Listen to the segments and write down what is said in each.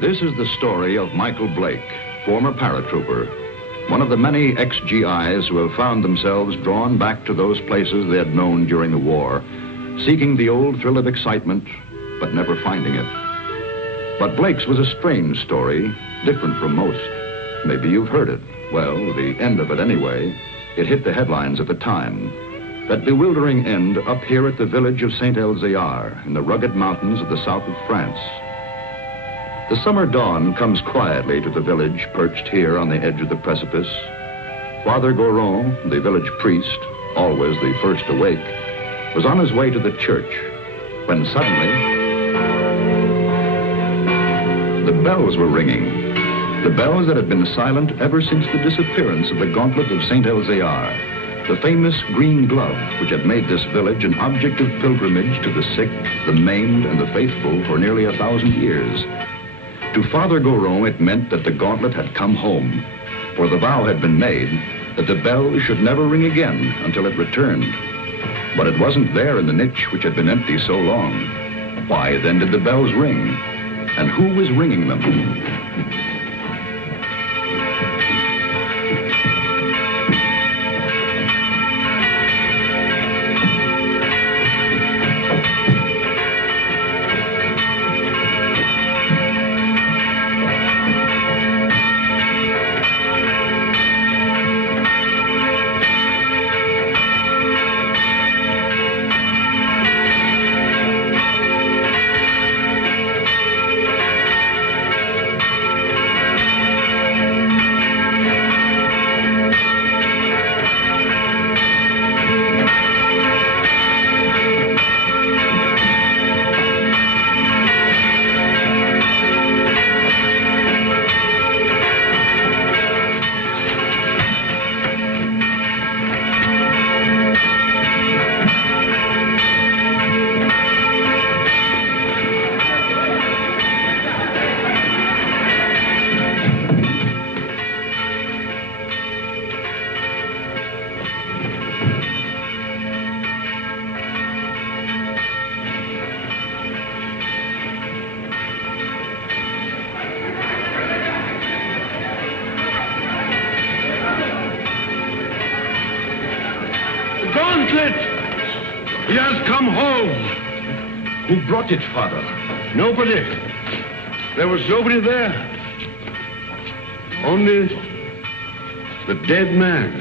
This is the story of Michael Blake, former paratrooper, one of the many ex-GIs who have found themselves drawn back to those places they had known during the war, seeking the old thrill of excitement, but never finding it. But Blake's was a strange story, different from most. Maybe you've heard it. Well, the end of it anyway. It hit the headlines at the time. That bewildering end up here at the village of Saint-Elzéar in the rugged mountains of the south of France. The summer dawn comes quietly to the village perched here on the edge of the precipice. Father Goron, the village priest, always the first awake, was on his way to the church when suddenly the bells were ringing. The bells that had been silent ever since the disappearance of the gauntlet of Saint-Elzéar, the famous green glove which had made this village an object of pilgrimage to the sick, the maimed, and the faithful for nearly 1,000 years. To Father Goron, it meant that the gauntlet had come home, for the vow had been made that the bell should never ring again until it returned. But it wasn't there in the niche which had been empty so long. Why then did the bells ring? And who was ringing them? Gauntlet! He has come home. Who brought it, Father? Nobody. There was nobody there. Only the dead man.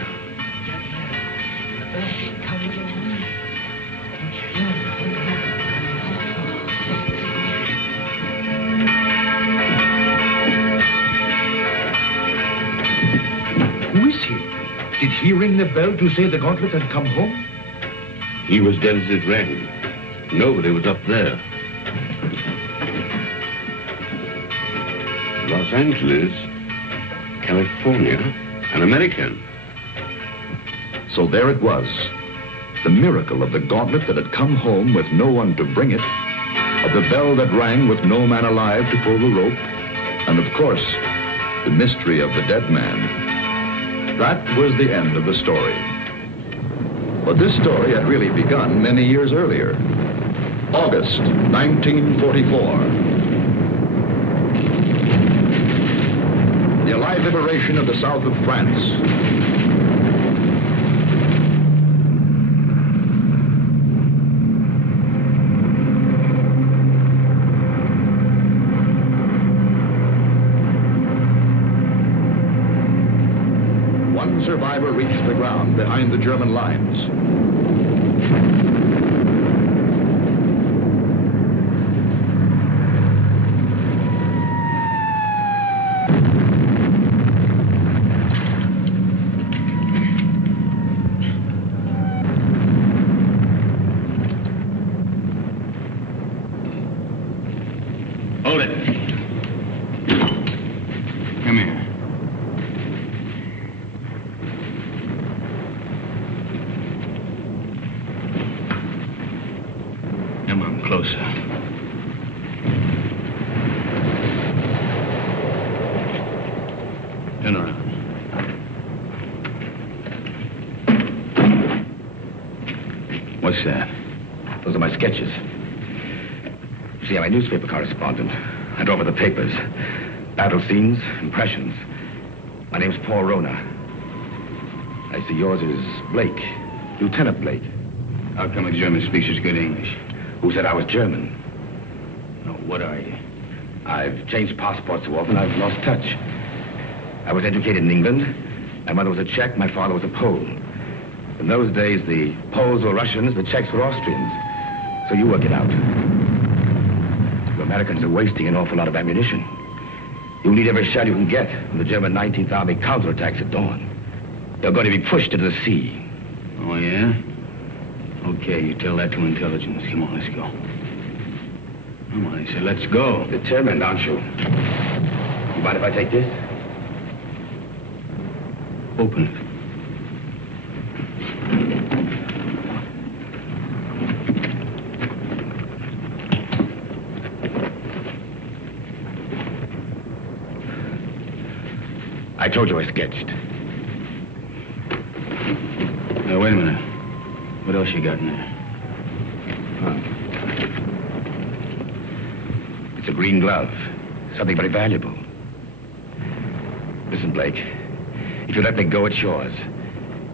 Who is he? Did he ring the bell to say the gauntlet had come home? He was dead as it rang. Nobody was up there. Los Angeles, California, an American. So there it was. The miracle of the gauntlet that had come home with no one to bring it, of the bell that rang with no man alive to pull the rope, and of course, the mystery of the dead man. That was the end of the story. But this story had really begun many years earlier. August 1944. The Allied liberation of the south of France. One survivor reached the ground behind the German lines. Hold it. Come here. Come on, closer. Turn around. What's that? Those are my sketches. See, I'm a newspaper correspondent. and over the papers. Battle scenes, impressions. My name's Paul Rona. I see yours is Blake, Lieutenant Blake. How come a German speaks as good English? Who said I was German? No, what are you? I've changed passports so often I've lost touch. I was educated in England. My mother was a Czech, my father was a Pole. In those days, the Poles were Russians, the Czechs were Austrians. So you work it out. You Americans are wasting an awful lot of ammunition. You'll need every shell you can get when the German 19th Army counterattacks at dawn. They're going to be pushed into the sea. Oh, yeah? Okay, you tell that to intelligence. Come on, let's go. Come on, I said, let's go. Determined, aren't you? You mind if I take this? Open it. I told you I sketched. Now, wait a minute. What else you got in there? It's a green glove. Something very valuable. Listen, Blake. If you let me go, it's yours.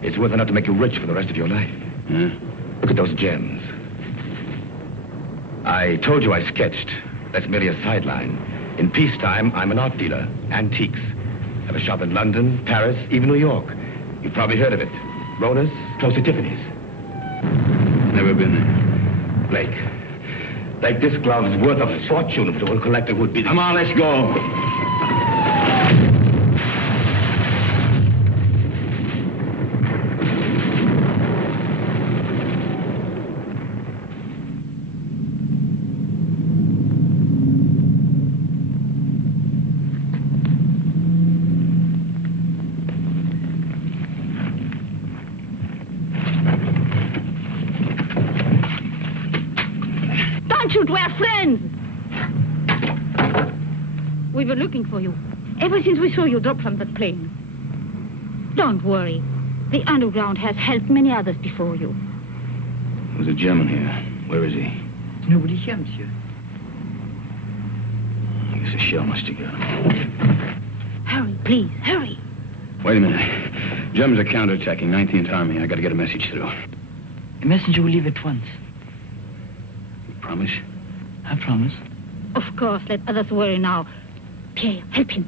It's worth enough to make you rich for the rest of your life. Huh? Look at those gems. I told you I sketched. That's merely a sideline. In peacetime, I'm an art dealer. Antiques. I have a shop in London, Paris, even New York. You've probably heard of it. Rona's, close to Tiffany's. Never been there. Blake, this glove is worth a fortune to a collector who would be... Come on, let's go. We're friends. We were looking for you ever since we saw you drop from that plane. Don't worry. The underground has helped many others before you. There's a German here. Where is he? Nobody here, monsieur. I guess a shell must have got him. Hurry, please, hurry. Wait a minute. Germans are counterattacking 19th Army. I got to get a message through. A messenger will leave at once. You promise? I promise. Of course, let others worry now. Pierre, help him.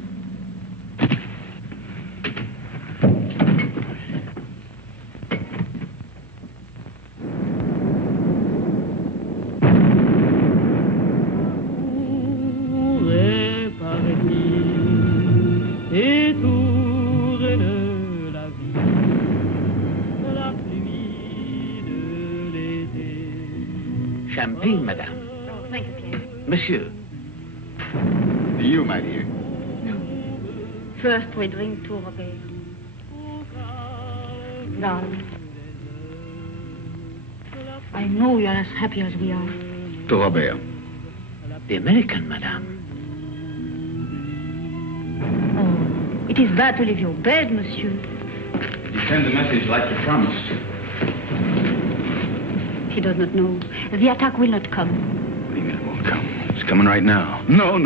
Champagne, madame. Thank you, Pierre. Monsieur. You, my dear. First, we drink to Robert. Darling, I know you're as happy as we are. To Robert. The American, madame. Oh, it is bad to leave your bed, monsieur. You send the message like you promised. He does not know. The attack will not come. What do you mean it won't come? It's coming right now. No.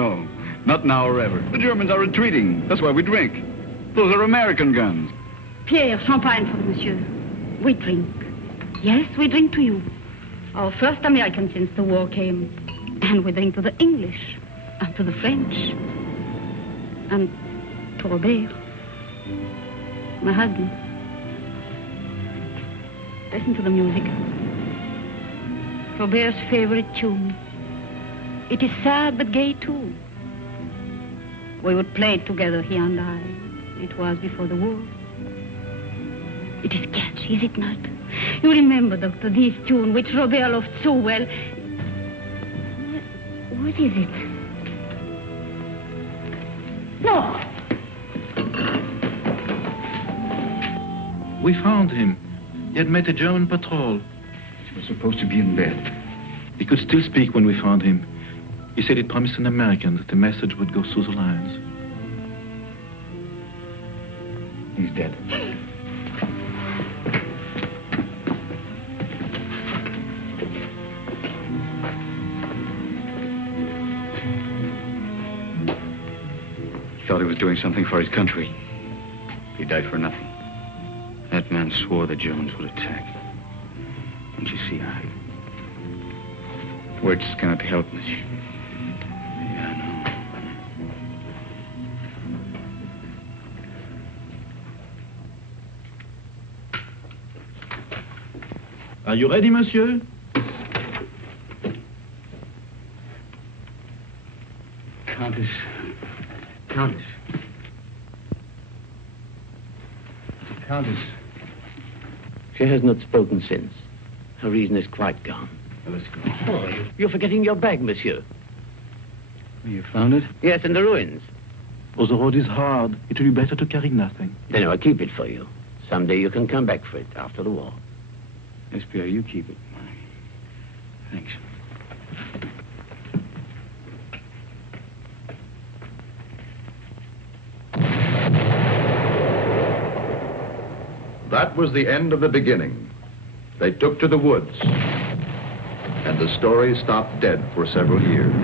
Not now or ever. The Germans are retreating. That's why we drink. Those are American guns. Pierre, champagne for monsieur. We drink. Yes, we drink to you. Our first American since the war came. And we drink to the English. And to the French. And to Robert. My husband. Listen to the music. Robert's favorite tune. It is sad but gay too. We would play it together, he and I. It was before the war. It is catchy, is it not? You remember, Doctor, this tune which Robert loved so well. What is it? No! We found him. He had met a German patrol. He was supposed to be in bed. He could still speak when we found him. He said he'd promised an American that the message would go through the lines. He's dead. thought he was doing something for his country. He died for nothing. That man swore the Germans would attack. Don't you see, words cannot help, monsieur. Yeah, I know. Are you ready, monsieur? Countess. Countess. Countess. She has not spoken since. Her reason is quite gone. Well, let's go. Oh, you're forgetting your bag, monsieur. You found it? Yes, in the ruins. Oh, the road is hard. It will be better to carry nothing. Then I'll keep it for you. Someday you can come back for it after the war. Yes, Pierre, you keep it. Thanks. That was the end of the beginning. They took to the woods, and the story stopped dead for several years.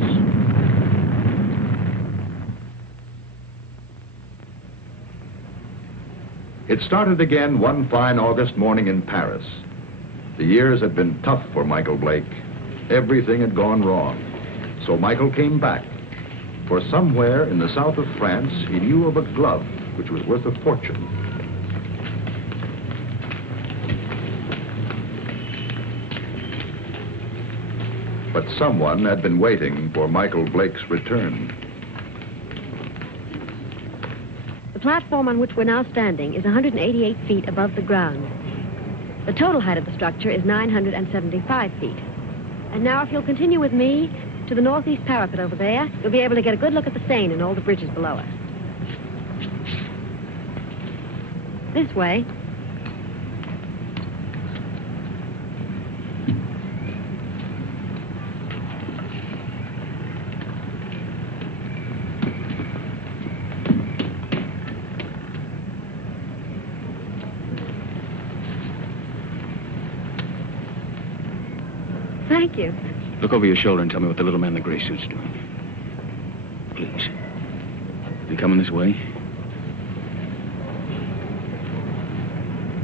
It started again one fine August morning in Paris. The years had been tough for Michael Blake. Everything had gone wrong. So Michael came back. For somewhere in the south of France, he knew of a glove which was worth a fortune. But someone had been waiting for Michael Blake's return. The platform on which we're now standing is 188 feet above the ground. The total height of the structure is 975 feet. And now if you'll continue with me to the northeast parapet over there, you'll be able to get a good look at the Seine and all the bridges below us. This way. Thank you. Look over your shoulder and tell me what the little man in the gray suit's doing. Please. Is he coming this way?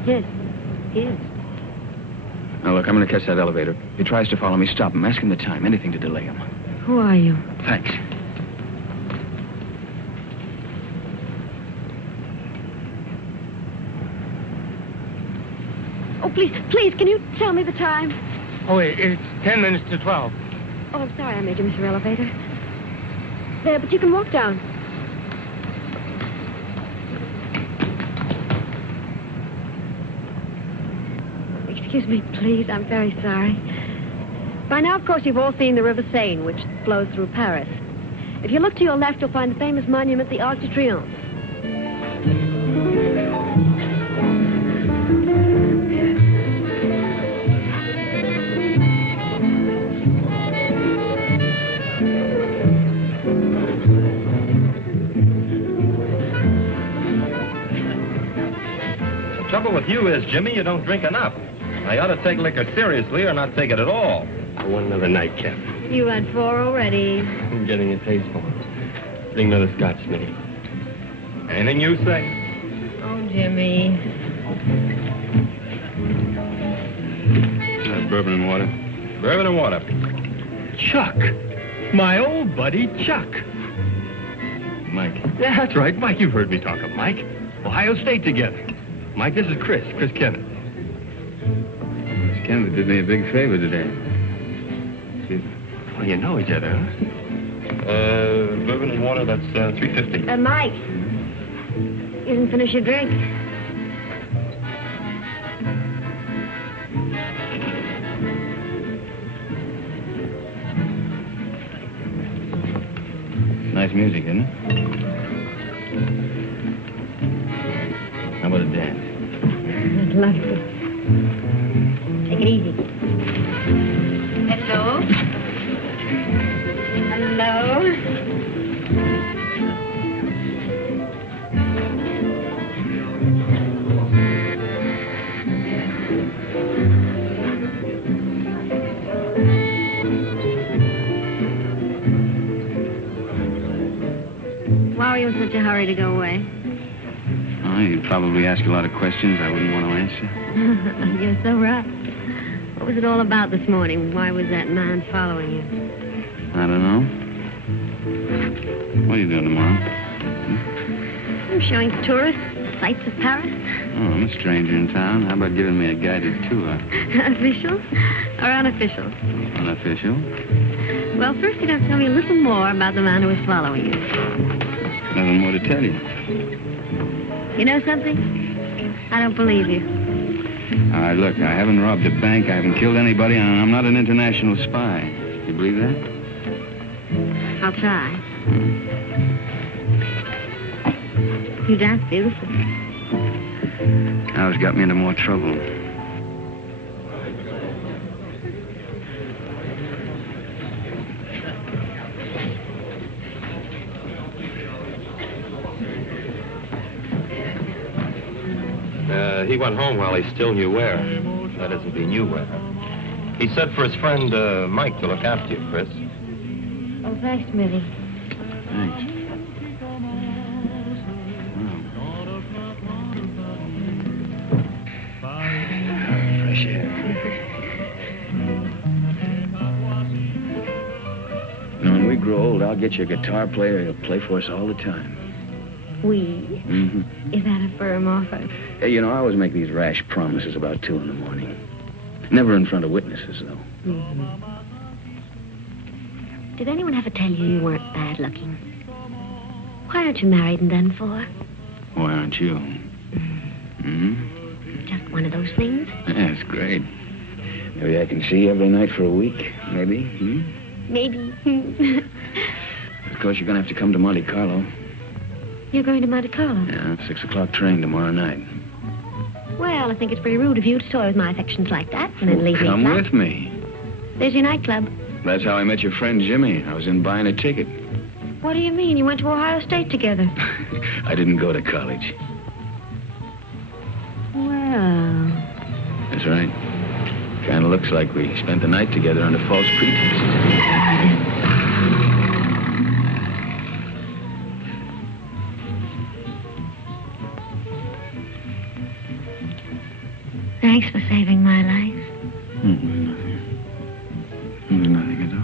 Yes, he is. Now, look, I'm going to catch that elevator. If he tries to follow me, stop him. Ask him the time. Anything to delay him. Who are you? Thanks. Oh, please, can you tell me the time? Oh, it's 10 minutes to 12. Oh, I'm sorry I made you miss your elevator. There, but you can walk down. Excuse me, please. I'm very sorry. By now, of course, you've all seen the River Seine, which flows through Paris. If you look to your left, you'll find the famous monument, the Arc de Triomphe. The trouble with you is, Jimmy, you don't drink enough. I ought to take liquor seriously or not take it at all. I want another nightcap. You had 4 already. I'm getting a taste for it. Bring another scotch, Smitty. Anything you say. Oh, Jimmy. Bourbon and water. Bourbon and water. Chuck. My old buddy, Chuck. Mike. Yeah, that's right. Mike, you've heard me talk of Mike. Ohio State together. Mike, this is Chris Kenneth. Miss Kennedy did me a big favor today. Well, you know each other, huh? Bourbon and water, that's $3.50. Mike. You didn't finish your drink. Nice music, isn't it? How about a dance? Lovely. Take it easy. Hello? Hello? Why are you in such a hurry? hurry to go away? Oh, he'd probably ask you a lot of questions I wouldn't want to answer. You're so right. What was it all about this morning? Why was that man following you? I don't know. What are you doing tomorrow? I'm showing tourists sights of Paris. Oh, I'm a stranger in town. How about giving me a guided tour? Official or unofficial? Unofficial. Well, first you got to tell me a little more about the man who was following you. Nothing more to tell you. You know something? I don't believe you. All right, look, I haven't robbed a bank, I haven't killed anybody, and I'm not an international spy. You believe that? I'll try. You dance beautifully. Now it's got me into more trouble. He went home while he still knew where. That is, if he knew where. He said for his friend, Mike, to look after you, Chris. Oh, thanks, Millie. Thanks. Fresh air. When we grow old, I'll get you a guitar player who'll play for us all the time. We? Mm-hmm. Is that a firm offer? Hey, you know, I always make these rash promises about 2 in the morning. Never in front of witnesses, though. Mm-hmm. Did anyone ever tell you you weren't bad looking? Why aren't you married and done for? Why aren't you? Mm-hmm. Just one of those things? Yeah, it's great. Maybe I can see you every night for a week, maybe. Hmm? Maybe. Of course, you're going to have to come to Monte Carlo. You're going to Monte Carlo? Yeah, 6 o'clock train tomorrow night. Well, I think it's pretty rude of you to toy with my affections like that and then leave me Come flat. with me. There's your nightclub. That's how I met your friend Jimmy. I was in buying a ticket. What do you mean? You went to Ohio State together. I didn't go to college. Well... That's right. Kind of looks like we spent the night together under false pretenses. Thanks for saving my life. Nothing. Nothing at all.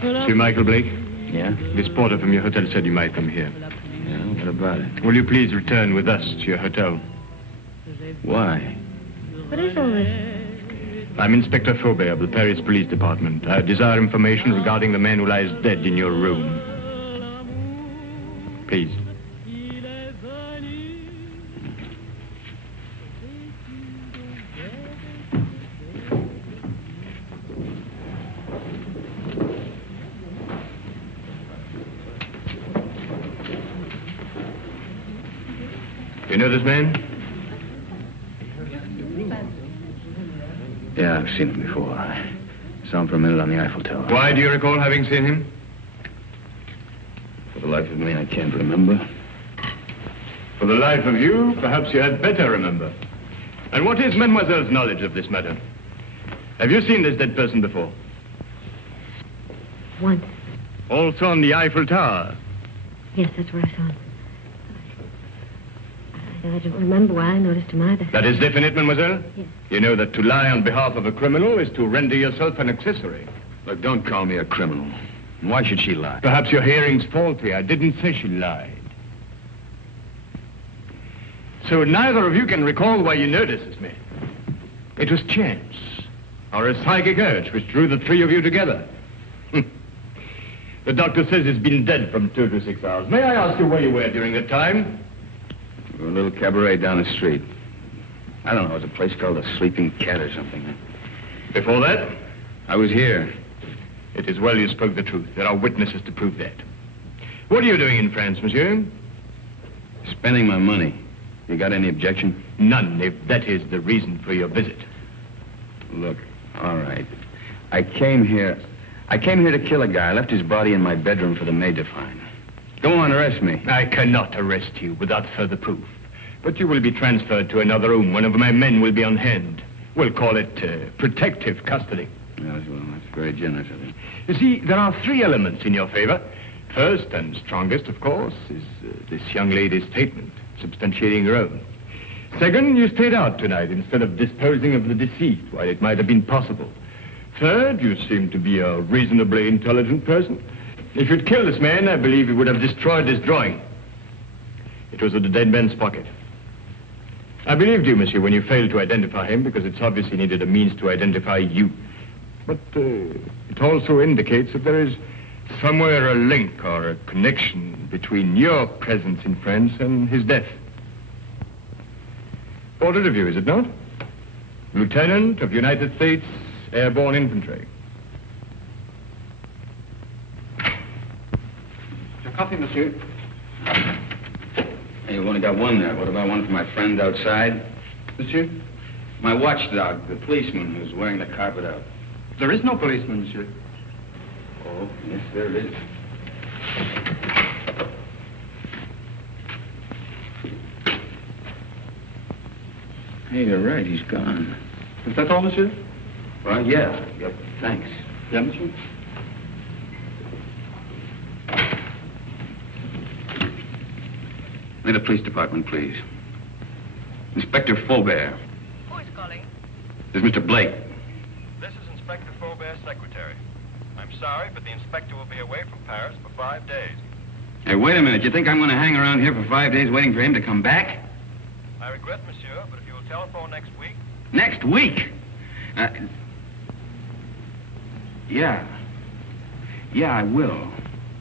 Monsieur Michael Blake? Yeah? This porter from your hotel said you might come here. Yeah, what about it? Will you please return with us to your hotel? Why? What is all this? I'm Inspector Faubert of the Paris Police Department. I desire information regarding the man who lies dead in your room. Please. You know this man? Yeah, I've seen him before. I saw him for a minute on the Eiffel Tower. Why do you recall having seen him? For the life of me, I can't remember. For the life of you, perhaps you had better remember. And what is Mademoiselle's knowledge of this matter? Have you seen this dead person before? Once. Also on the Eiffel Tower? Yes, that's where I saw him. I don't remember why I noticed him either. That is definite, mademoiselle? Yes. You know that to lie on behalf of a criminal is to render yourself an accessory. Look, don't call me a criminal. Why should she lie? Perhaps your hearing's faulty. I didn't say she lied. So neither of you can recall why you noticed me. It was chance, or a psychic urge which drew the 3 of you together. The doctor says he's been dead from 2 to 6 hours. May I ask you where you were during that time? A little cabaret down the street. I don't know, it was a place called the Sleeping Cat or something. Before that? I was here. It is well you spoke the truth. There are witnesses to prove that. What are you doing in France, monsieur? Spending my money. You got any objection? None, if that is the reason for your visit. Look, all right. I came here to kill a guy. I left his body in my bedroom for the maid to find. Go on, arrest me. I cannot arrest you without further proof. But you will be transferred to another room. One of my men will be on hand. We'll call it protective custody. Yes, well, that's very generous of you. You see, there are 3 elements in your favor. First and strongest, of course, is this young lady's statement, substantiating her own. Second, you stayed out tonight instead of disposing of the deceased while it might have been possible. Third, you seem to be a reasonably intelligent person. If you'd killed this man, I believe you would have destroyed this drawing. It was in the dead man's pocket. I believed you, monsieur, when you failed to identify him, because it's obvious he needed a means to identify you. But it also indicates that there is somewhere a link or a connection between your presence in France and his death. Portrait of you, is it not? Lieutenant of United States Airborne Infantry. Your coffee, monsieur. Hey, you've only got one there. What about one for my friend outside? Monsieur? My watchdog, the policeman who's wearing the carpet out. There is no policeman, monsieur. Oh, yes, there is. Hey, you're right. He's gone. Is that all, monsieur? Well, yeah. Yep. Thanks. Yeah, monsieur? May the police department, please. Inspector Faubert. Who is calling? This is Mr. Blake. This is Inspector Faubert's secretary. I'm sorry, but the inspector will be away from Paris for 5 days. Hey, wait a minute. You think I'm going to hang around here for 5 days waiting for him to come back? I regret, monsieur, but if you will telephone next week... Next week? Yeah. Yeah, I will.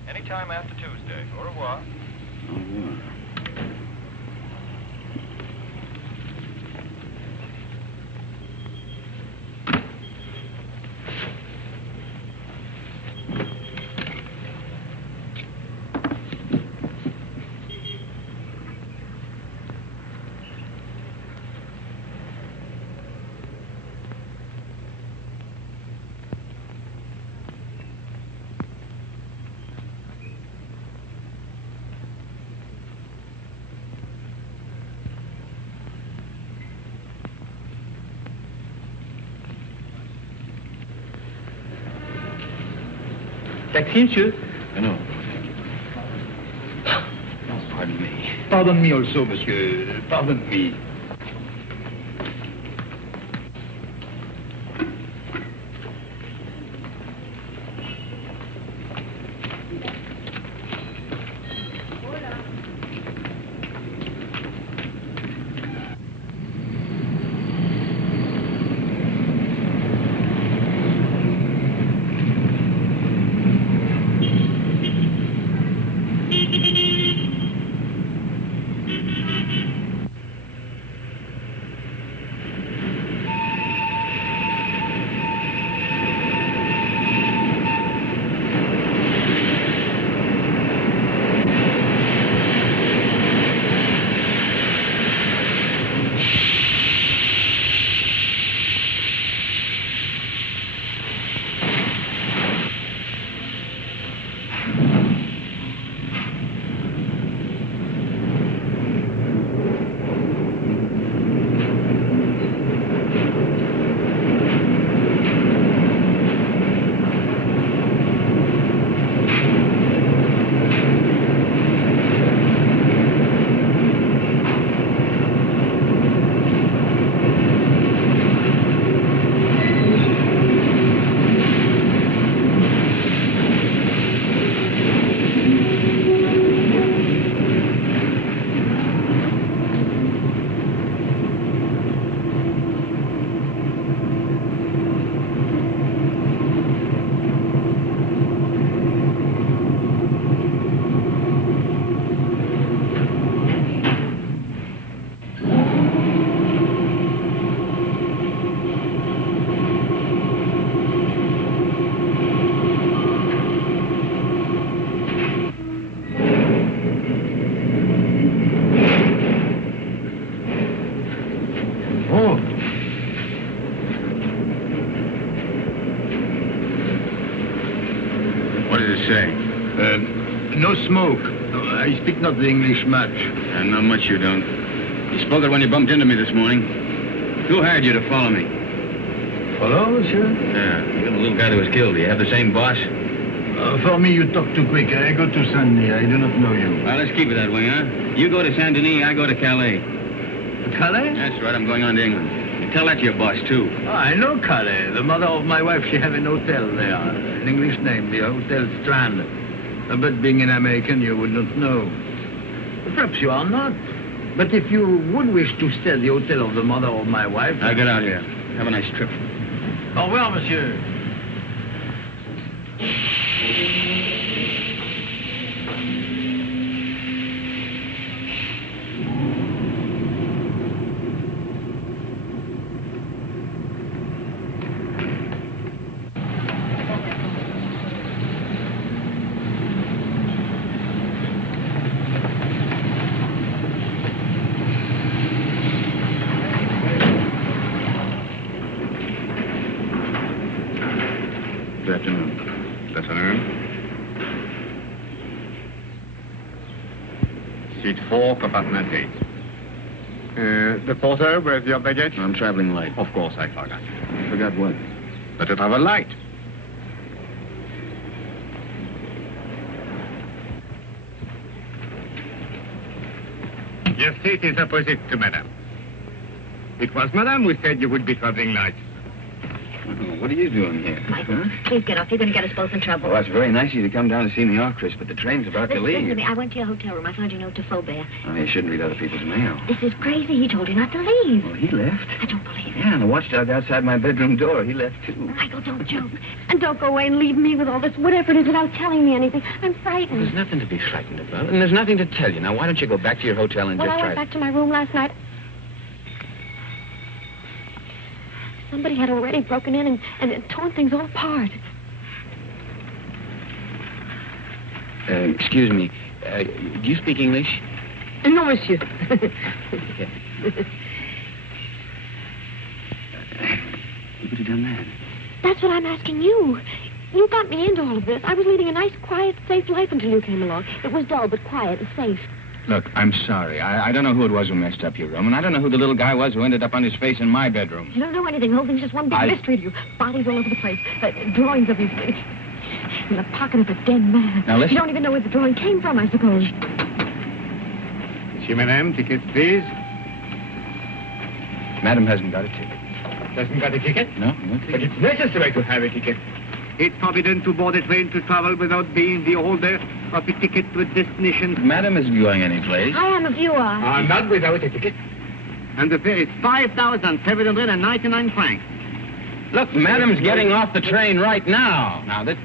Anytime after Tuesday. Au revoir. Au revoir. Taxi, monsieur? No. Oh, pardon me. Pardon me also, monsieur. Pardon me. Oh. What does it say? No smoke. I speak not the English much. Not much you don't. You spoke it when you bumped into me this morning. Who hired you to follow me? Follow, monsieur? Yeah, you're the little guy that was killed. Do you have the same boss? For me, you talk too quick. I go to Saint-Denis. I do not know you. Well, let's keep it that way, huh? You go to Saint-Denis, I go to Calais. Calais? That's right, I'm going on to England. You tell that to your boss, too. Oh, I know Calais. The mother of my wife, she have an hotel there. An English name, the Hotel Strand. But being an American, you would not know. Perhaps you are not. But if you would wish to stay at the hotel of the mother of my wife... Now get out here. Have a nice trip. Au revoir, monsieur. Good afternoon. Good afternoon. Seat 4, compartment 8. The porter, where's your baggage? I'm traveling late. Of course, I forgot. Forgot what? But to travel light. Your seat is opposite to Madame. It was Madame who said you would be traveling light. What are you doing here? Michael, please get off. You're going to get us both in trouble. Well, that's very nice of you to come down to see me off, Chris, but the train's about to Listen to leave. me. I went to your hotel room. I found your note to Faubert. Oh, you shouldn't read other people's mail. This is crazy. He told you not to leave. Well, he left. I don't believe it. Yeah, and the watchdog outside my bedroom door, he left, too. Michael, don't joke. And don't go away and leave me with all this, whatever it is, without telling me anything. I'm frightened. There's nothing to be frightened about, and there's nothing to tell you. Now, why don't you go back to your hotel and Well, just I try... went back to my room last night. Somebody had already broken in and torn things all apart. Excuse me. Do you speak English? No, monsieur. Who could have done that? That's what I'm asking you. You got me into all of this. I was leading a nice, quiet, safe life until you came along. It was dull, but quiet and safe. Look, I'm sorry. I don't know who it was who messed up your room, and I don't know who the little guy was who ended up on his face in my bedroom. You don't know anything. The whole thing's just one big mystery to you. Bodies all over the place. Drawings of his... in the pocket of a dead man. Now, listen. You don't even know where the drawing came from, I suppose. Monsieur, madame, tickets, please. Madam hasn't got a ticket. Doesn't got a ticket? No ticket. But it's necessary to have a ticket. It's forbidden to board a train to travel without being the holder of a ticket to a destination. Madam isn't going anyplace. I am if you are. Not without a ticket. And the fare is 5,799 francs. Look, Madam's getting off the train right now. Now, this...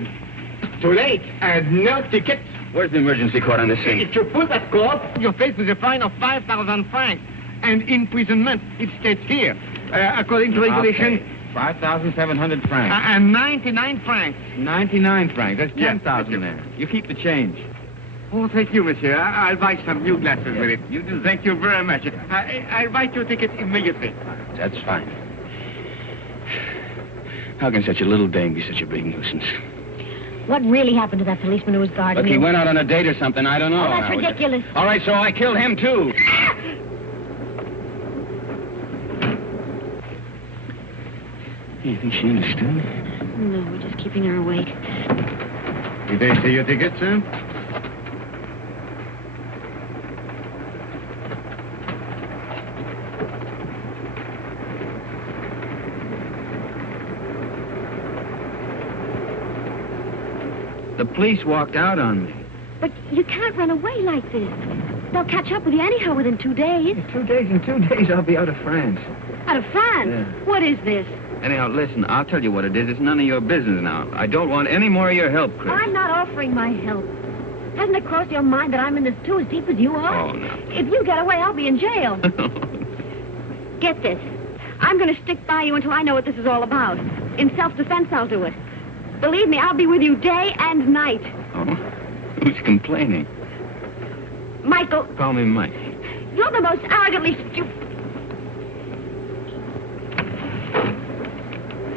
Too late. And no ticket. Where's the emergency cord on this thing? If you pull that cord, you're faced with a fine of 5,000 francs and imprisonment. It states here, according to regulation... Okay. 5,700 francs. And 99 francs. 99 francs. That's Yes, 10,000 there. You keep the change. Oh, thank you, monsieur. I'll buy some new glasses with it. You do. Thank you very much. I'll write your ticket immediately. That's fine. How can such a little dame be such a big nuisance? What really happened to that policeman who was guarding Look, he you? went out on a date or something. I don't know. Oh, that's ridiculous. All right, so I killed him, too. You think she understood? No, we're just keeping her awake. Did they see your ticket, sir? The police walked out on me. But you can't run away like this. They'll catch up with you anyhow within 2 days. In 2 days, I'll be out of France. Out of France? Yeah. What is this? Anyhow, listen, I'll tell you what it is. It's none of your business now. I don't want any more of your help, Chris. I'm not offering my help. Hasn't it crossed your mind that I'm in this too as deep as you are? Oh, no. If you get away, I'll be in jail. Get this. I'm going to stick by you until I know what this is all about. In self-defense, I'll do it. Believe me, I'll be with you day and night. Oh? Who's complaining? Michael, Call me Mike. you're the most arrogantly stupid...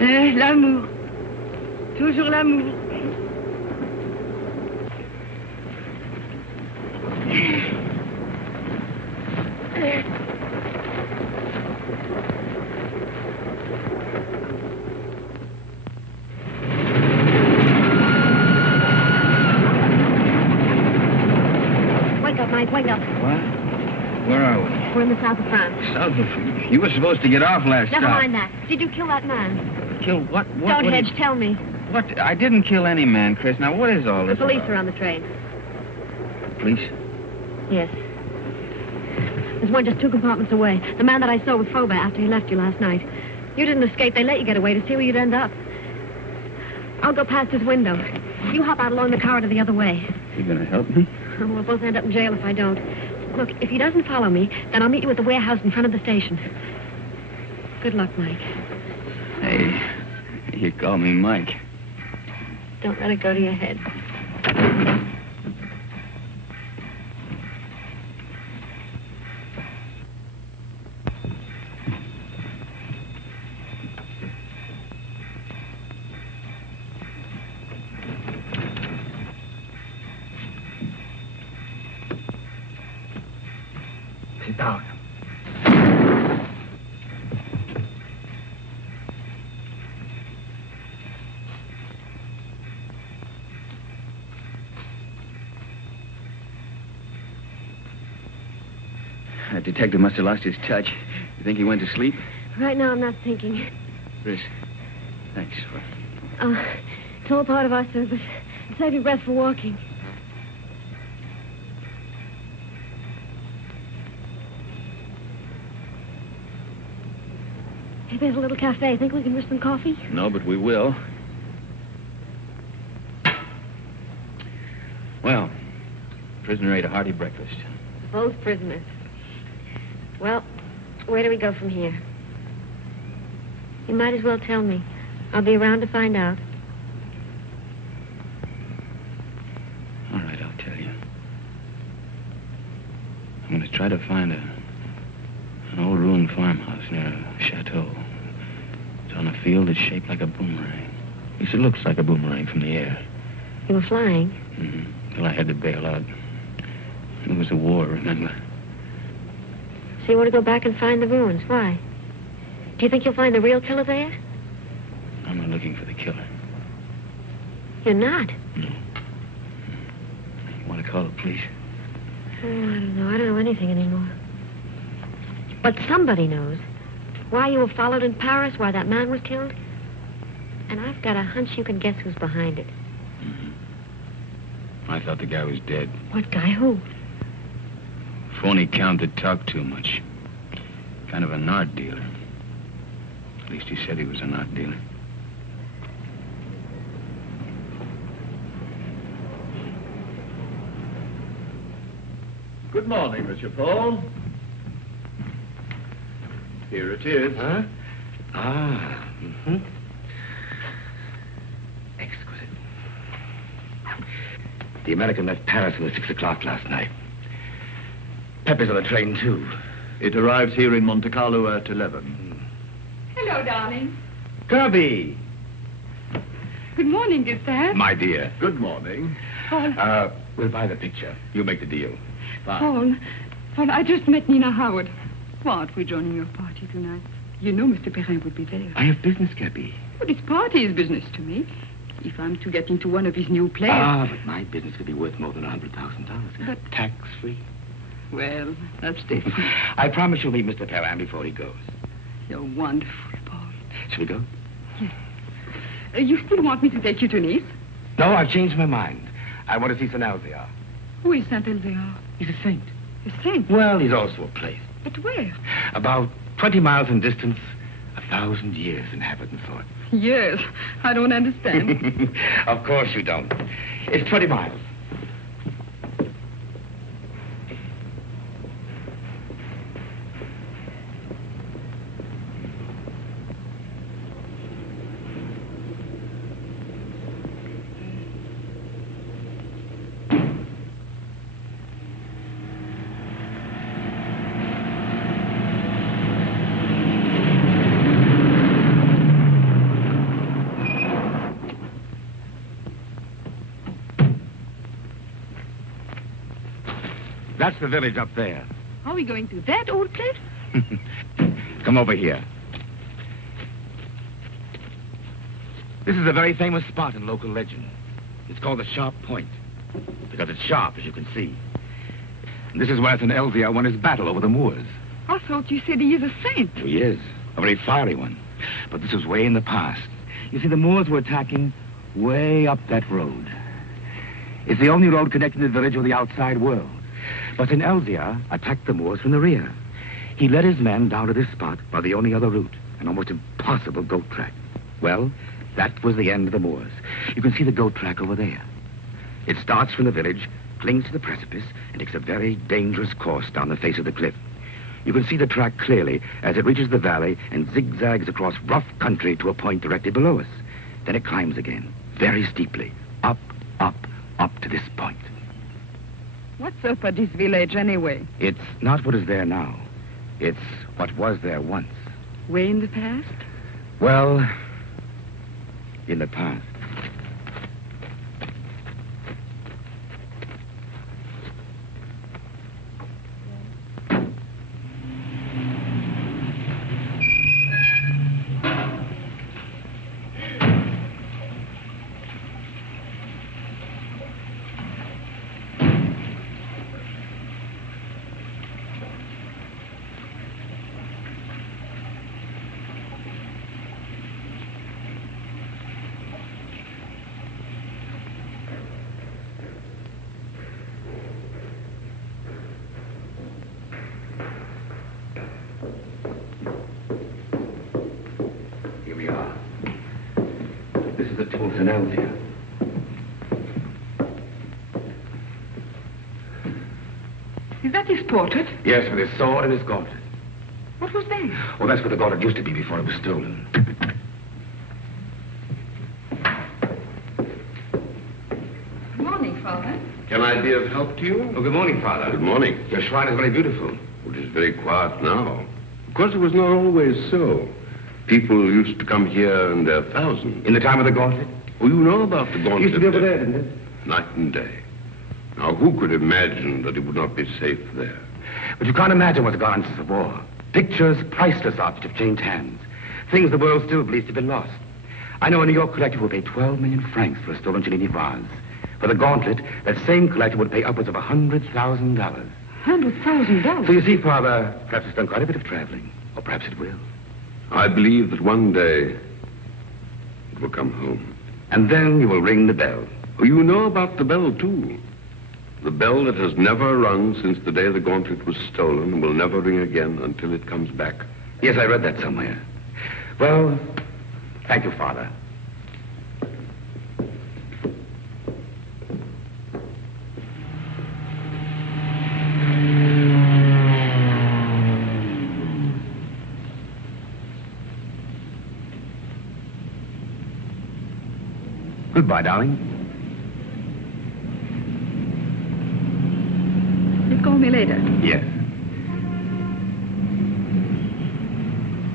L'amour. Toujours l'amour. Wake up, Mike, wake up. What? Where are we? We're in the south of France. South of... You were supposed to get off last Never stop. mind that. Did you kill that man? Kill what? Don't hedge, tell me. What? I didn't kill any man, Chris. Now, what is all The this police about? are on the train. Police? Yes. There's one just 2 compartments away. The man that I saw with Faubert after he left you last night. You didn't escape. They let you get away to see where you'd end up. I'll go past his window. You hop out along the corridor the other way. You gonna help me? We'll both end up in jail if I don't. Look, if he doesn't follow me, then I'll meet you at the warehouse in front of the station. Good luck, Mike. Hey, you call me Mike. Don't let it go to your head. Sit down. That detective must have lost his touch. You think he went to sleep? Right now, I'm not thinking. Chris, thanks for... It's all part of our service. Save your breath for walking. Hey, there's a little cafe. Think we can risk some coffee? No, but we will. Well, prisoner ate a hearty breakfast. Both prisoners. Well, where do we go from here? You might as well tell me. I'll be around to find out. All right, I'll tell you. I'm going to try to find an old ruined farmhouse near a chateau. It's on a field that's shaped like a boomerang. At least it looks like a boomerang from the air. You were flying? Mm-hmm. Till I had to bail out. It was a war, remember? So you want to go back and find the ruins. Why? Do you think you'll find the real killer there? I'm not looking for the killer. You're not? No. You want to call the police? Oh, I don't know. I don't know anything anymore. But somebody knows. Why you were followed in Paris, why that man was killed. And I've got a hunch you can guess who's behind it. I thought the guy was dead. What guy? Who? Phony count that talked too much. Kind of an art dealer. At least he said he was an art dealer. Good morning, Monsieur Paul. Here it is. Huh? Ah, mm-hmm. Exquisite. The American left Paris at 6 o'clock last night. Pepper's on the train, too. It arrives here in Monte Carlo at 11. Hello, darling. Kirby! Good morning, Gustave. My dear. Good morning. Paul. We'll buy the picture. You make the deal. Fine. Paul, I just met Nina Howard. Why aren't we joining your party tonight? You know Mr. Perrin would be there. I have business, Kirby. But his party is business to me. If I'm to get into one of his new plays... But my business could be worth more than $100,000. But- Tax-free. Well, that's different. I promise you'll meet Mr. Perrin before he goes. You're wonderful, Paul. Shall we go? Yes. You still want me to take you to Nice? No, I've changed my mind. I want to see Saint Alvear. Who is Saint Alvear? He's a saint. A saint? Well, he's also a place. But where? About 20 miles in distance, 1,000 years inhabitants for it. Yes, I don't understand. Of course you don't. It's 20 miles. That's the village up there. Are we going to that old cliff? Come over here. This is a very famous spot in local legend. It's called the Sharp Point, because it's sharp, as you can see. And this is where St. Elzea won his battle over the Moors. I thought you said he is a saint. He is, a very fiery one. But this was way in the past. You see, the Moors were attacking way up that road. It's the only road connecting the village with the outside world. But St. Elzea attacked the Moors from the rear. He led his men down to this spot by the only other route, an almost impossible goat track. Well, that was the end of the Moors. You can see the goat track over there. It starts from the village, clings to the precipice, and takes a very dangerous course down the face of the cliff. You can see the track clearly as it reaches the valley and zigzags across rough country to a point directly below us. Then it climbs again, very steeply, up, up, up to this point. What's up at this village, anyway? It's not what is there now. It's what was there once. Way in the past? Well, in the past. St. Elzea. Is that his portrait? Yes, with his sword and his gauntlet. What was that? Oh, that's where the gauntlet used to be before it was stolen. Good morning, Father. Can I be of help to you? Oh, good morning, Father. Good morning. Your shrine is very beautiful. It is very quiet now. Of course, it was not always so. People used to come here in their thousands. In the time of the gauntlet? Oh, you know about the gauntlet. It used to be over there, didn't it? Night and day. Now, who could imagine that it would not be safe there? But you can't imagine what's gone on since the war. Pictures, priceless objects have changed hands. Things the world still believes to have been lost. I know a New York collector will pay 12 million francs for a stolen Cellini vase. For the gauntlet, that same collector would pay upwards of $100,000. $100,000? So you see, Father, perhaps it's done quite a bit of traveling. Or perhaps it will. I believe that one day it will come home. And then you will ring the bell. Oh, you know about the bell, too. The bell that has never rung since the day the gauntlet was stolen and will never ring again until it comes back. Yes, I read that somewhere. Well, thank you, Father. Goodbye, darling. You'll call me later. Yes.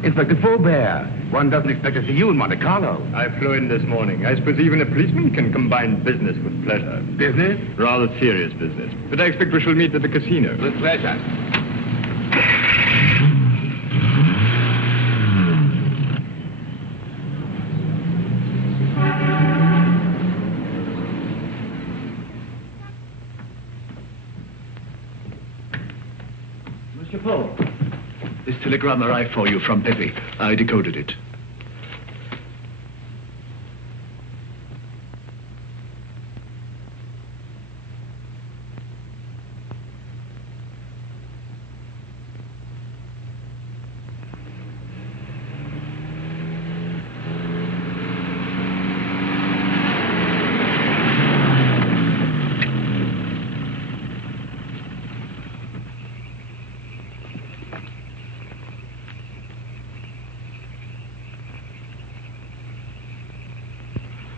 Inspector Faubert, one doesn't expect to see you in Monte Carlo. I flew in this morning. I suppose even a policeman can combine business with pleasure. Business? Rather serious business. But I expect we shall meet at the casino. With pleasure. Mr. Paul, this telegram arrived for you from Pepe. I decoded it.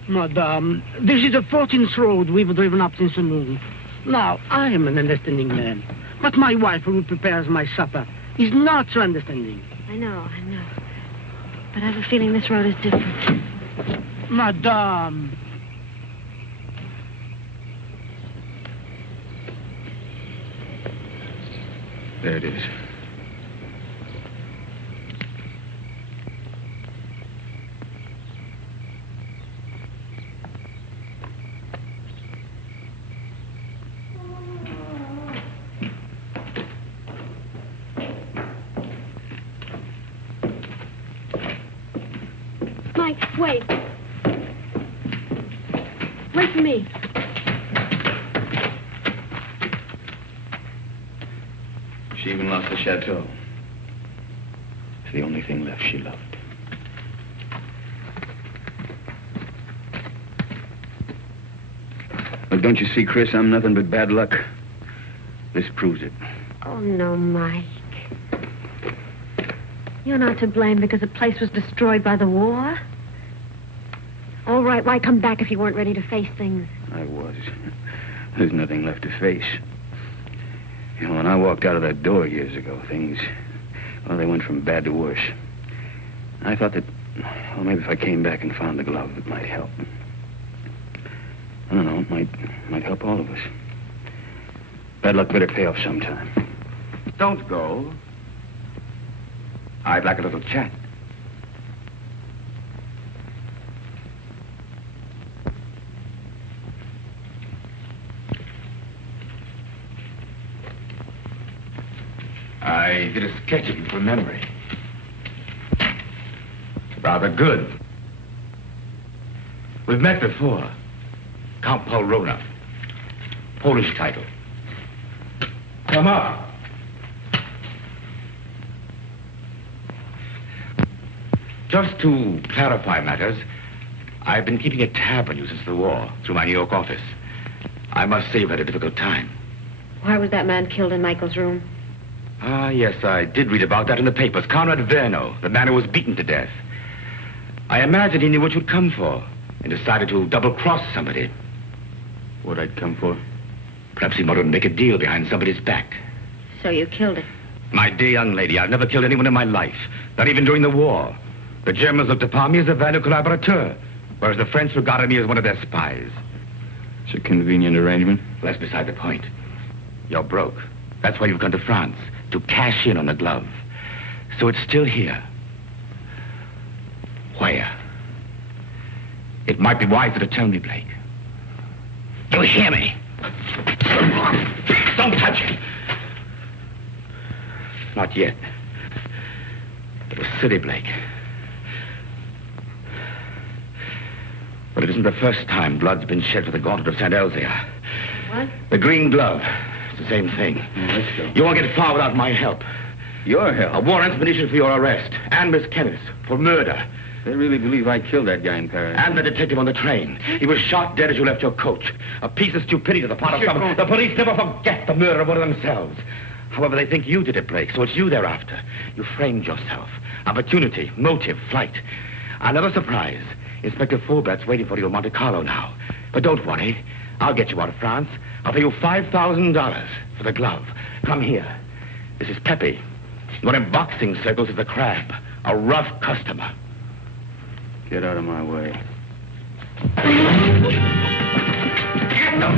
Madame, this is the 14th road we've driven up since the noon. Now, I am an understanding man, but my wife, who prepares my supper, is not so understanding. I know. But I have a feeling this road is different. Madame. There it is. Mike, wait. Wait for me. She even lost the chateau. It's the only thing left she loved. Look, don't you see, Chris, I'm nothing but bad luck. This proves it. Oh, no, Mike. You're not to blame because the place was destroyed by the war. All right, why come back if you weren't ready to face things? I was. There's nothing left to face. You know, when I walked out of that door years ago, things, well, they went from bad to worse. I thought that, well, maybe if I came back and found the glove, it might help. I don't know, it might help all of us. Bad luck better pay off sometime. Don't go. I'd like a little chat. I did a sketch of you from memory. Rather good. We've met before. Count Paul Rona. Polish title. Come up. Just to clarify matters, I've been keeping a tab on you since the war, through my New York office. I must say you've had a difficult time. Why was that man killed in Michael's room? Ah, yes, I did read about that in the papers. Conrad Verno, the man who was beaten to death. I imagined he knew what you'd come for and decided to double-cross somebody. What I'd come for? Perhaps he wanted to make a deal behind somebody's back. So you killed him? My dear young lady, I've never killed anyone in my life, not even during the war. The Germans looked upon me as a Nazi-collaborator, whereas the French regarded me as one of their spies. It's a convenient arrangement. Well, that's beside the point. You're broke. That's why you've gone to France, to cash in on the glove. So it's still here. Where? It might be wiser to tell me, Blake. You hear me? Don't touch it. Not yet. It was silly, Blake. But it isn't the first time blood's been shed for the gauntlet of St. Elzea. What? The green glove. It's the same thing. Let's go. You won't get far without my help. Your help? A warrant's been issued for your arrest. And Miss Kenneth for murder. They really believe I killed that guy in Paris. And the detective on the train. He was shot dead as you left your coach. A piece of stupidity on the part of someone. The police never forget the murder of one of themselves. However, they think you did it, Blake, so it's you they're after. You framed yourself. Opportunity, motive, flight. Another surprise. Inspector Fulbert's waiting for you in Monte Carlo now. But don't worry. I'll get you out of France. I'll pay you $5,000 for the glove. Come here. This is Pepe. What in boxing circles is a crab. A rough customer. Get out of my way. Get them!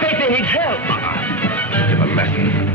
Pepe needs help. Give a lesson.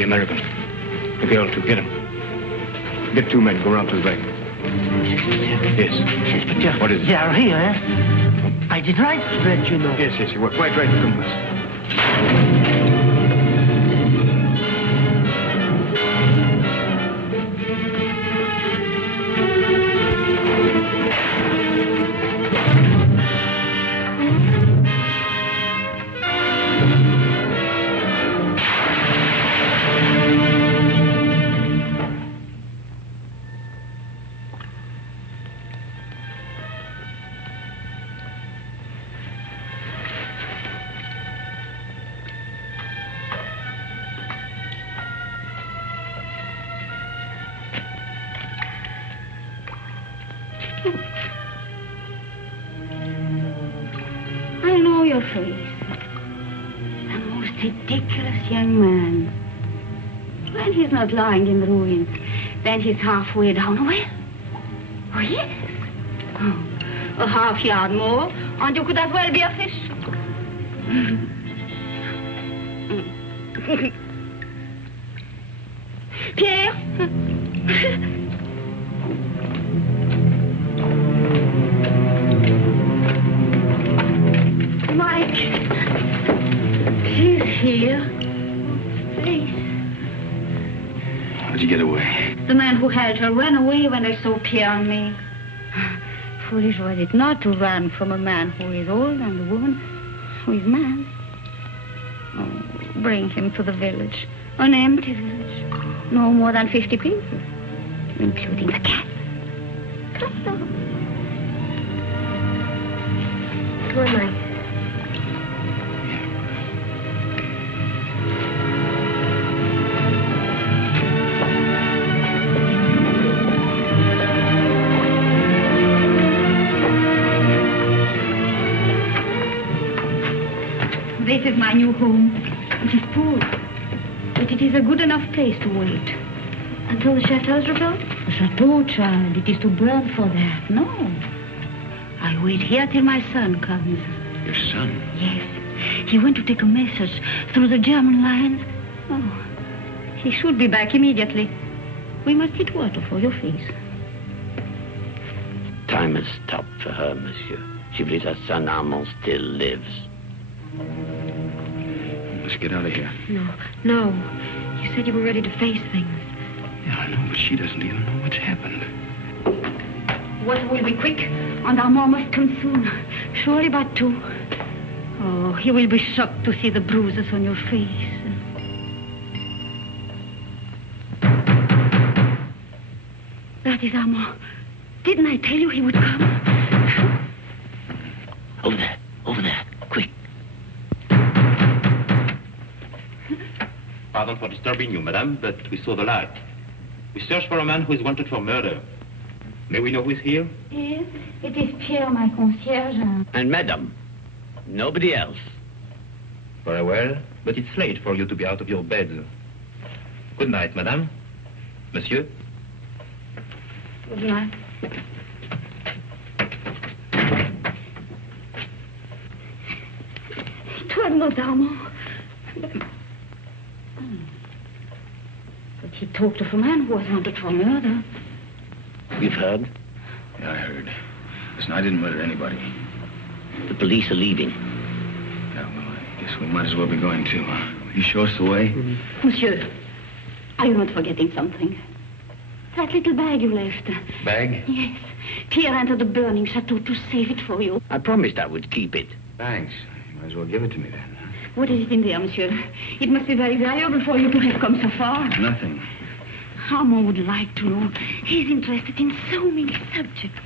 The American. The girl, too. Get him. Get 2 men. Go around to the back. Yes. Inspector. What is it? They are here, eh? I did right to let you know. Yes, you were quite right to come to us. I know your face. A most ridiculous young man. When he's not lying in the ruins, then he's halfway down a well. Oh, yes. Oh, a half yard more, and you could as well be a fish. Pierre? Mike, she's here. Please. How'd you get away? The man who held her ran away when they saw Pierre and me. Foolish was it not to run from a man who is old and a woman who is mad. Oh, bring him to the village. An empty village. No more than 50 people, including the cat. Come on. Come on, Mike. This is my new home. It is poor, but it is a good enough place to wait. Until the chateau's rebuilt? The chateau, child, it is to burn for that. No. I'll wait here till my son comes. Your son? Yes. He went to take a message through the German lines. Oh, he should be back immediately. We must get water for your face. Time has stopped for her, monsieur. She believes her son Armand still lives. Let's get out of here. No. You said you were ready to face things. Yeah, I know, but she doesn't even know what's happened. Water will be quick, and Armand must come soon. Surely by 2. Oh, he will be shocked to see the bruises on your face. That is Armand. Didn't I tell you he would come? Over there, quick. Pardon for disturbing you, madame, but we saw the light. We search for a man who is wanted for murder. May we know who is here? Yes, it is Pierre, my concierge. And madame, nobody else. Very well, but it's late for you to be out of your bed. Good night, madame. Monsieur? Good night. It was not Armand. But he talked of a man who was wanted for murder. You've heard? Yeah, I heard. Listen, I didn't murder anybody. The police are leaving. Yeah, well, I guess we might as well be going too. Will you show us the way? Monsieur, are you not forgetting something? That little bag you left. Bag? Yes. Pierre entered the burning chateau to save it for you. I promised I would keep it. Thanks. You might as well give it to me then. What is it in there, monsieur? It must be very valuable for you to have come so far. Nothing. Armand would like to know. He's interested in so many subjects.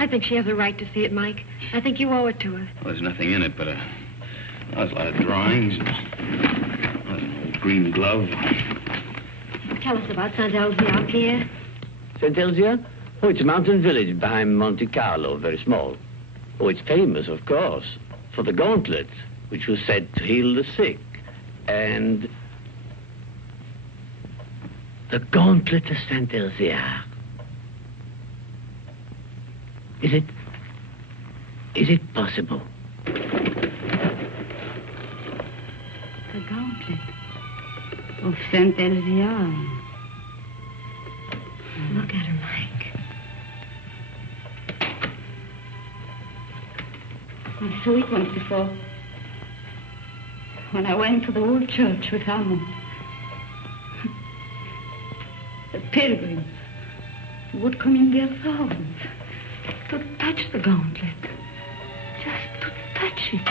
I think she has a right to see it, Mike. I think you owe it to her. Well, there's nothing in it but there's a lot of drawings and an old green glove. Tell us about Saint-Elzéar, Pierre. Saint-Elzéar? Oh, it's a mountain village behind Monte Carlo, very small. Oh, it's famous, of course, for the gauntlet, which was said to heal the sick. And the gauntlet of Saint-Elzéar. Is it possible? The gauntlet. Of Saint Elvia. Look at her, Mike. I saw it once before. When I went to the old church with Armand. The pilgrims would come in their thousands to touch the gauntlet. Just to touch it.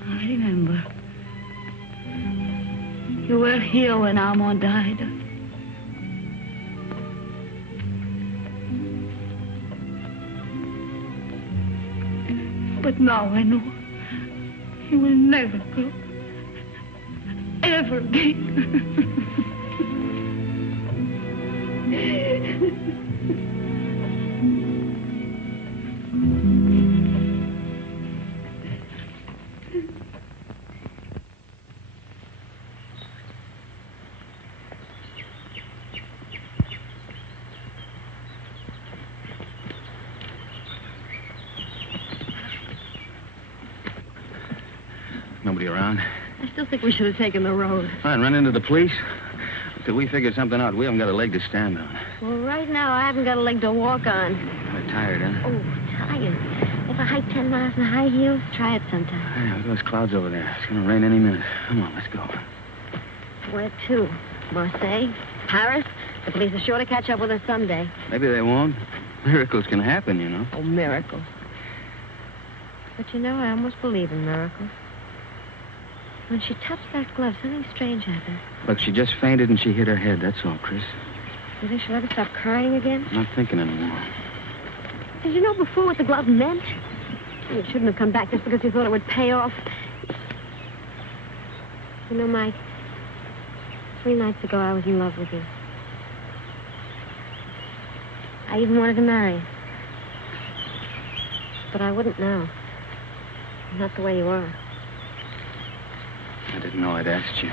I remember. You were here when Armand died. But now I know he will never go. Ever again. Nobody around? I still think we should have taken the road. Fine, run into the police. Until we figure something out, we haven't got a leg to stand on. Well, right now, I haven't got a leg to walk on. We're tired, huh? Oh, tired. If I hike 10 miles in high heels, try it sometime. Hey, look at those clouds over there. It's going to rain any minute. Come on, let's go. Where to? Marseille? Paris? The police are sure to catch up with us someday. Maybe they won't. Miracles can happen, you know. Oh, miracles. But you know, I almost believe in miracles. When she touched that glove, something strange happened. Look, she just fainted and she hit her head. That's all, Chris. You think she'll ever stop crying again? I'm not thinking anymore. Did you know before what the glove meant? You shouldn't have come back just because you thought it would pay off. You know, Mike, 3 nights ago I was in love with you. I even wanted to marry you. But I wouldn't now. Not the way you are. I didn't know I'd asked you.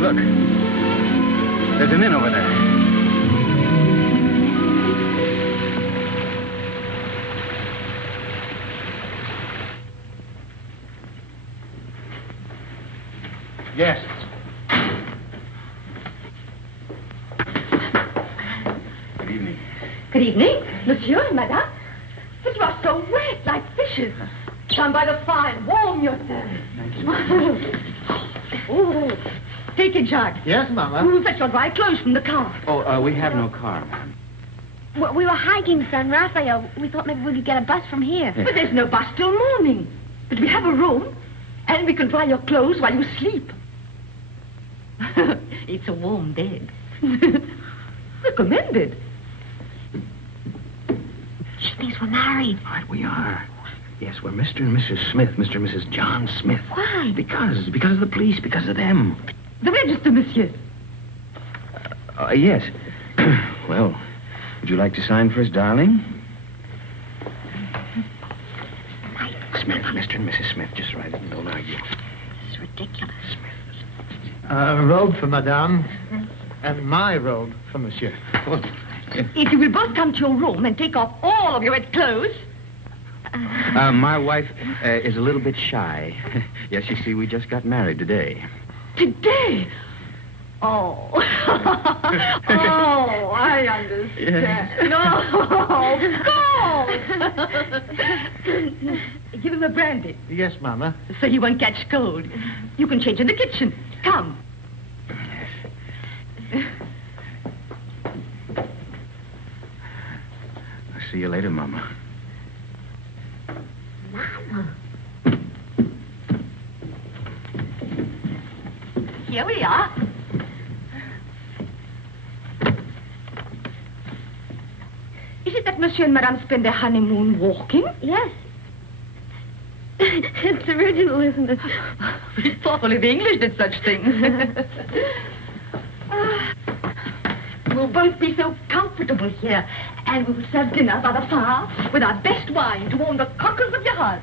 Look, there's an inn over there. Yes. Good evening. Good evening, monsieur, madame. But you are so wet, like fishes. Come by the fire, warm yourself. Thank you. Oh, take a jug. Yes, Mama. We'll fetch your dry clothes from the car. Oh, we have no car, ma'am. Well, we were hiking San Rafael. We thought maybe we could get a bus from here. But there's no bus till morning. But we have a room, and we can dry your clothes while you sleep. It's a warm bed. Recommended. She thinks we're married. Right, we are. Yes, we're Mr. and Mrs. Smith, Mr. and Mrs. John Smith. Why? Because of the police, because of them. The register, monsieur. Yes. Well, would you like to sign for us, darling? Smith, Mr. and Mrs. Smith, just write it and don't argue. This is ridiculous. A robe for Madame, and my robe for Monsieur. If you will both come to your room and take off all of your wet clothes. My wife is a little bit shy. Yes, you see, we just got married today. Today? Oh. Oh, I understand. No, of course. Give him a brandy. Yes, Mama. So he won't catch cold. You can change in the kitchen. Come. I'll see you later, Mama. Mama. Here we are. Is it that Monsieur and Madame spend their honeymoon walking? Yes. It's original, isn't it? We thought only the English did such things. We'll both be so comfortable here, and we'll serve dinner by the fire with our best wine to warm the cockles of your heart.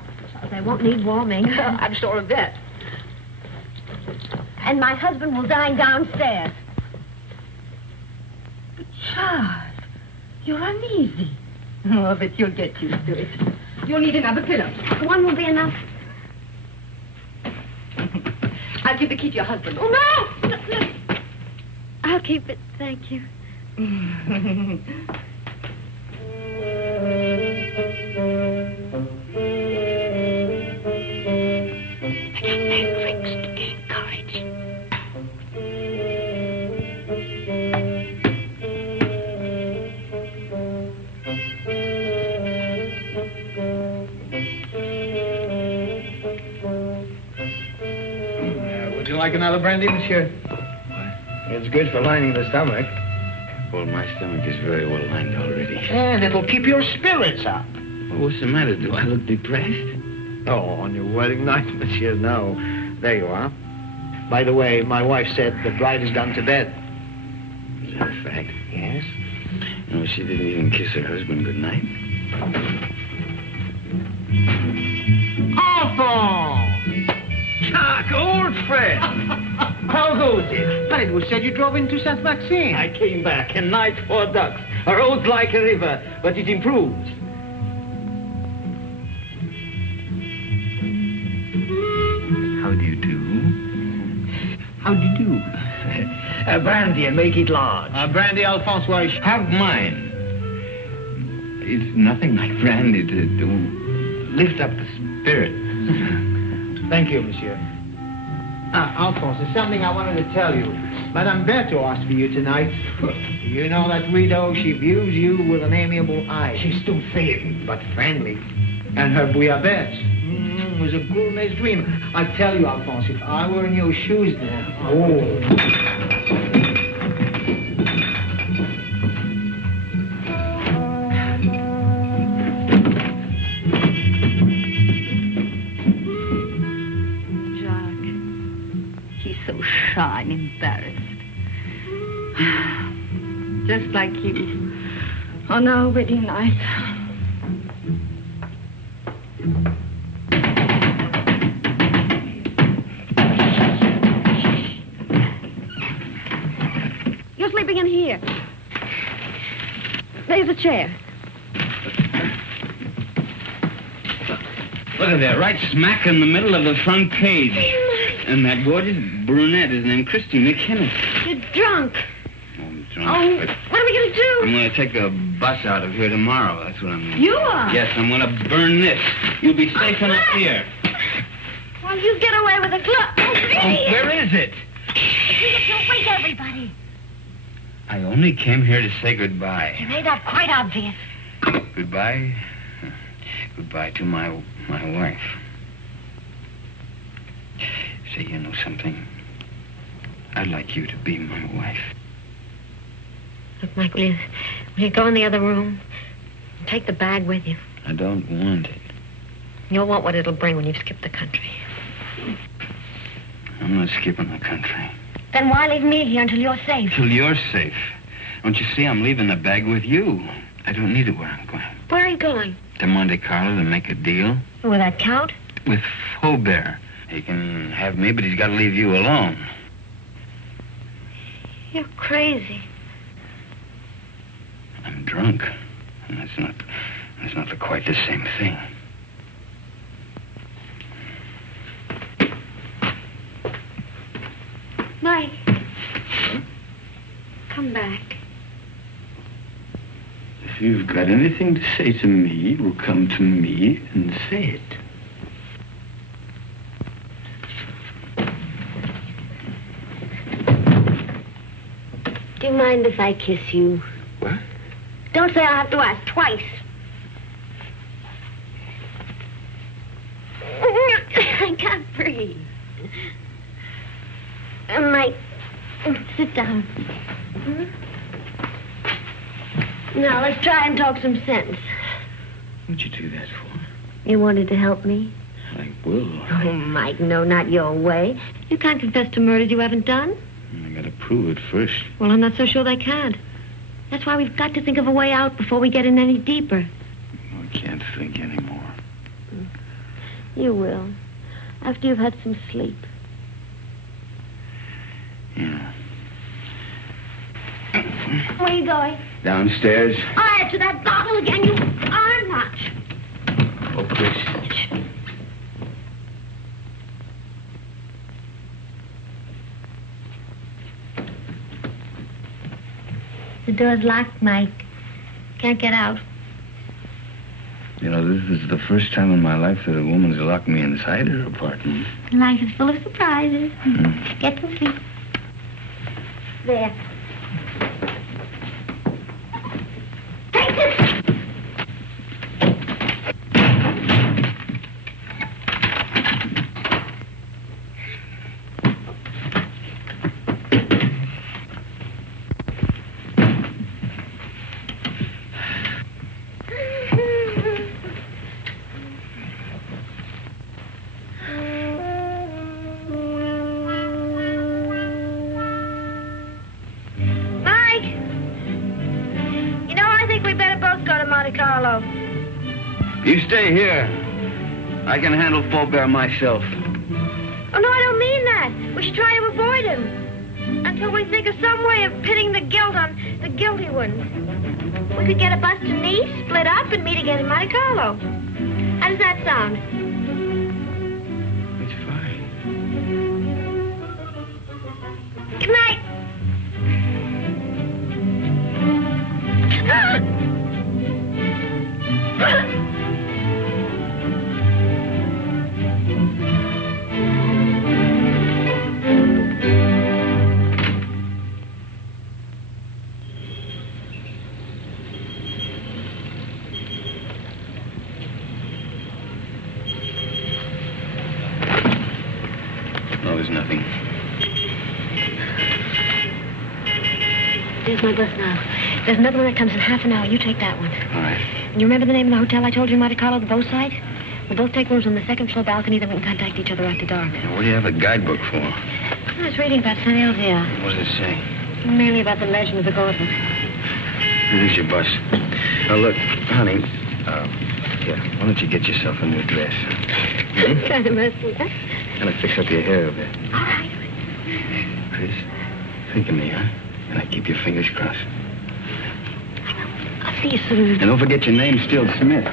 They won't need warming. I'm sure of that. And my husband will dine downstairs. But Charles, you're uneasy. Oh, but you'll get used to it. You'll need another pillow. One will be enough. I'll give the key to your husband. Oh, no! I'll keep it, thank you. Would you like another brandy, monsieur? It's good for lining the stomach. Well, my stomach is very well lined already. And it'll keep your spirits up. Well, what's the matter? Do I look depressed? Oh, on your wedding night, monsieur, no. There you are. By the way, my wife said the bride has gone to bed. Is that a fact? Yes. No, she didn't even kiss her husband goodnight. Alphonse! Chuck, old friend! How goes it? But it was said you drove into Saint Maxime. I came back, a night for ducks. A road like a river, but it improved. How do you do? How do you do? Brandy and make it large. Brandy, Alphonse, why? Have mine. It's nothing like brandy to lift up the spirit. Thank you, monsieur. Alphonse, there's something I wanted to tell you. Madame Berthaud asked for you tonight. You know that widow, she views you with an amiable eye. She's still thin, but friendly. And her bouillabaisse was a gourmet's dream. I tell you, Alphonse, if I were in your shoes then... Oh... Shy and embarrassed. Just like you on our wedding night. You're sleeping in here. There's a chair. Look at that, right smack in the middle of the front page. And that gorgeous brunette is named Christina Kenneth. You're drunk. I'm drunk. Oh, what are we going to do? I'm going to take a bus out of here tomorrow. That's what I'm going to do. You are? Yes, I'm going to burn this. You'll be safe enough here. Well, you get away with a glove. Oh, where is it? Don't wake everybody. I only came here to say goodbye. You made that quite obvious. Goodbye? Goodbye to my wife. Say, you know something? I'd like you to be my wife. Look, Mike, will you go in the other room? Take the bag with you. I don't want it. You'll want what it'll bring when you've skipped the country. I'm not skipping the country. Then why leave me here until you're safe? Till you're safe. Don't you see I'm leaving the bag with you? I don't need it where I'm going. Where are you going? To Monte Carlo to make a deal. Will that count? With Faubert. He can have me, but he's got to leave you alone. You're crazy. I'm drunk. And that's not quite the same thing. Mike. Come back. If you've got anything to say to me, you'll come to me and say it. Do you mind if I kiss you? What? Don't say I'll have to ask twice. Sit down. Now, let's try and talk some sense. What'd you do that for? You wanted to help me? I will. Oh, Mike, no, not your way. You can't confess to murders you haven't done. I gotta prove it first. Well, I'm not so sure they can't. That's why we've got to think of a way out before we get in any deeper. I can't think anymore. You will. After you've had some sleep. Yeah. Where are you going? Downstairs. I'll answer that bottle again, you are not. Oh, Chris. The door's locked, Mike. Can't get out. You know, this is the first time in my life that a woman's locked me inside her apartment. Life is full of surprises. Get some sleep. There. Take this! You stay here. I can handle Faubert myself. Oh, no, I don't mean that. We should try to avoid him. Until we think of some way of pitting the guilt on the guilty ones. We could get a bus to Nice, split up, and meet again in Monte Carlo. How does that sound? It's fine. Good night. No, there's nothing. There's my bus now. There's another one that comes in half an hour. You take that one. All right. And you remember the name of the hotel I told you in Monte Carlo, the boat site? We'll both take rooms on the second floor balcony, then we can contact each other after dark. Now, what do you have a guidebook for? I was reading about St. Elzea. What does it say? Mainly about the legend of the gauntlet. Here's your bus. Now, look, honey, here, why don't you get yourself a new dress? Kind of messy, huh? Kind of fix up your hair a bit. All right. Chris, think of me, huh? And I keep your fingers crossed. I'll see you soon. And don't forget your name's still Smith.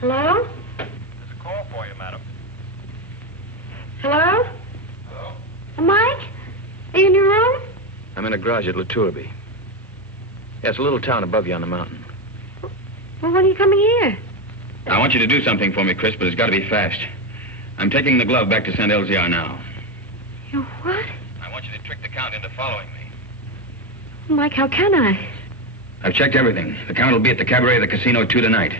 Hello? There's a call for you, madam. Hello? Hello? Mike? Are you in your room? I'm in a garage at La Tourbe. Yeah, it's a little town above you on the mountain. Well, when are you coming here? I want you to do something for me, Chris, but it's got to be fast. I'm taking the glove back to St. Elzea now. You what? I want you to trick the Count into following me. Mike, how can I? I've checked everything. The Count will be at the cabaret of the casino 2 tonight.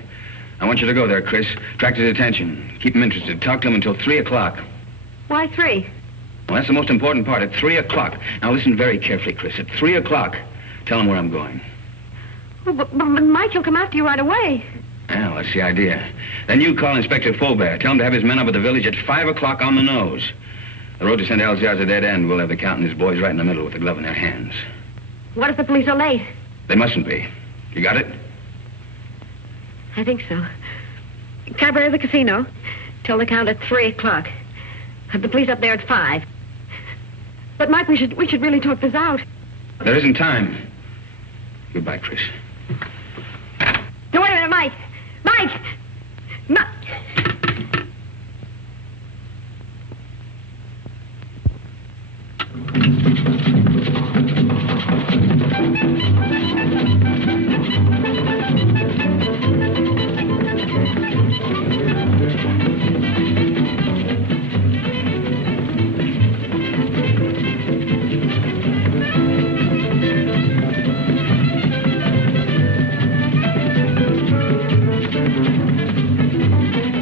I want you to go there, Chris. Attract his attention. Keep him interested. Talk to him until 3 o'clock. Why 3? Well, that's the most important part. At 3 o'clock. Now, listen very carefully, Chris. At 3 o'clock, tell him where I'm going. Oh, but Mike, he'll come after you right away. Well, that's the idea. Then you call Inspector Faubert. Tell him to have his men up at the village at 5 o'clock on the nose. The road to St. Elzea is a dead end. We'll have the Count and his boys right in the middle with the glove in their hands. What if the police are late? They mustn't be. You got it? I think so. Cabaret of the casino. Tell the Count at 3 o'clock. Have the police up there at 5. But, Mike, we should really talk this out. There isn't time. Goodbye, Trish. No, wait a minute, Mike. Mike!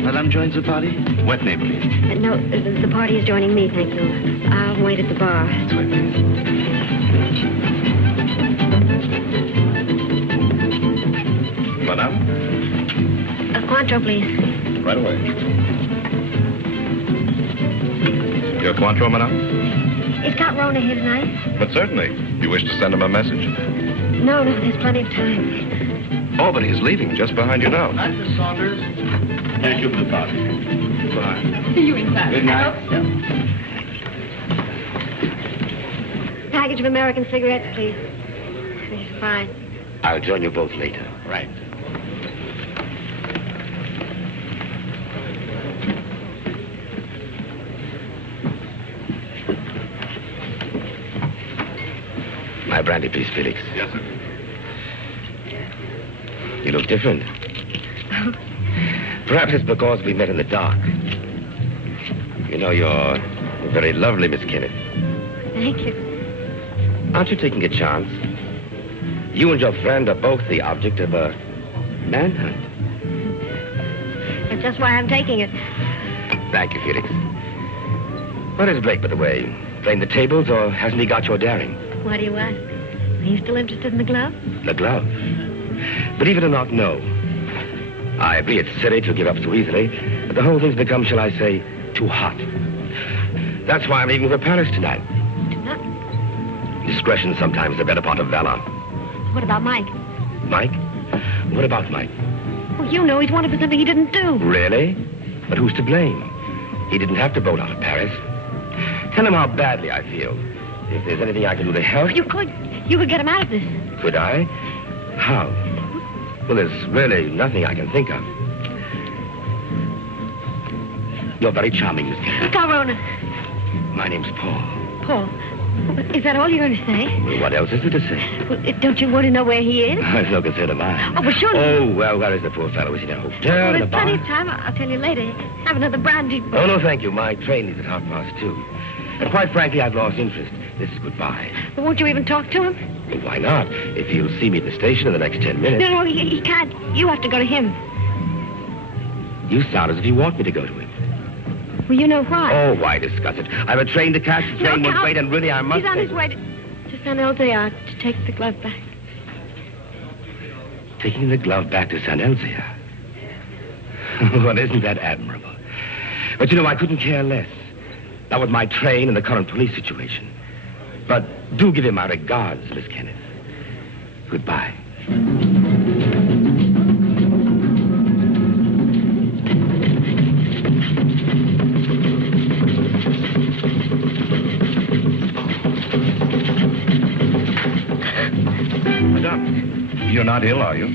Madame joins the party? What name, please? No, the party is joining me, thank you. I'll wait at the bar. That's right, please. Madame? A Cointreau, please. Right away. Your Cointreau, Madame? Is Count Rona here tonight? But certainly. You wish to send him a message? No, there's plenty of time. Oh, but he's leaving just behind you now. Night, Miss Saunders. Thank you for the party. Goodbye. See you in time. Good night. I hope so. Package of American cigarettes, please. This is fine. I'll join you both later. Right. My brandy, please, Felix. Yes, sir. You look different. Perhaps it's because we met in the dark. You know, you're very lovely, Miss Kenneth. Thank you. Aren't you taking a chance? You and your friend are both the object of a manhunt. That's just why I'm taking it. Thank you, Felix. Where is Blake, by the way? Playing the tables, or hasn't he got your daring? Why do you ask? Are you still interested in the glove? The glove? Believe it or not, no. I agree it's silly to give up so easily, but the whole thing's become, shall I say, too hot. That's why I'm leaving for Paris tonight. Discretion's sometimes the better part of valor. What about Mike? Mike? What about Mike? Well, you know he's wanted for something he didn't do. Really? But who's to blame? He didn't have to bolt out of Paris. Tell him how badly I feel. If there's anything I can do to help... You could get him out of this. Could I? How? Well, there's really nothing I can think of. You're very charming, Miss Kennedy. Count Rona. My name's Paul. Paul, is that all you're going to say? Well, what else is there to say? Well, don't you want to know where he is? It's no concern of mine. Oh, but surely... Oh, well, where is the poor fellow? Is he in a hotel, in a there's bar? plenty of time. I'll tell you later. Have another brandy. Oh, no, thank you. My train leaves at 2:30. And quite frankly, I've lost interest. This is goodbye. But won't you even talk to him? Well, why not? If he'll see me at the station in the next 10 minutes. No, he can't. You have to go to him. You sound as if you want me to go to him. Well, you know why. Oh, why discuss it? I have a train to catch. The train won't wait, and really I must... He's on his way to San Elzea to take the glove back. Taking the glove back to San Elzea? Well, isn't that admirable? But, you know, I couldn't care less. Not with my train and the current police situation. But do give him my regards, Miss Kenneth. Goodbye. Madame, you're not ill, are you?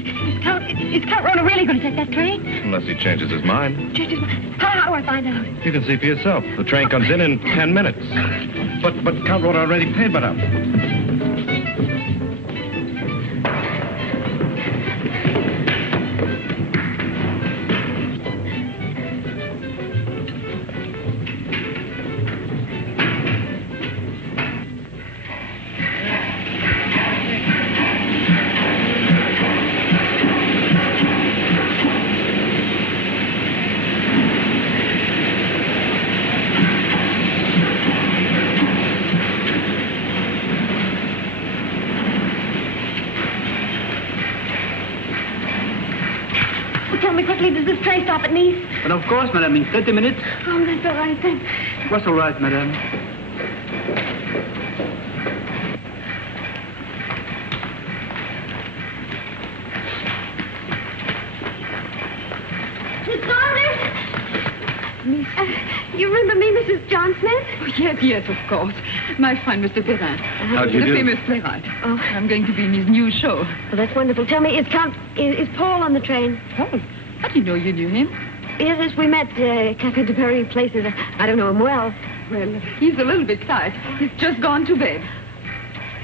Is Count Rona really going to take that train? Unless he changes his mind. Change his mind? How do I find out? You can see for yourself. The train comes in 10 minutes. But Count Rona already paid, Madame. Tell me quickly, does this train stop at Nice? But of course, madame, in 30 minutes. Oh, that's all right, then. What's all right, madame? Miss Saunders? Miss? You remember me, Mrs. John Smith? Oh, yes, of course. My friend, Mr. Perrin. How do you the do? famous playwright. Oh. I'm going to be in his new show. Well, that's wonderful. Tell me, is Paul on the train? Paul? How do you know you knew him? Yes, we met Cafe de Paris places. I don't know him well. Well, he's a little bit tired. He's just gone to bed.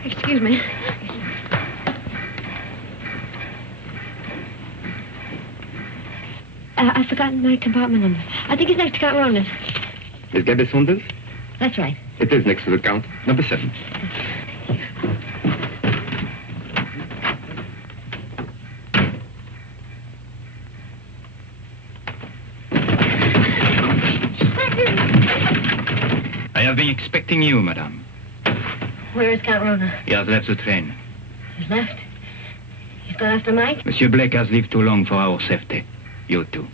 Excuse me. I've forgotten my compartment number. I think it's next to Count Rona's. Miss Gabby Saunders? That's right. It is next to the Count. Number 7. I have been expecting you, madame. Where is Count Rona? He has left the train. He's left. He's gone after Mike? Monsieur Blake has lived too long for our safety. You too.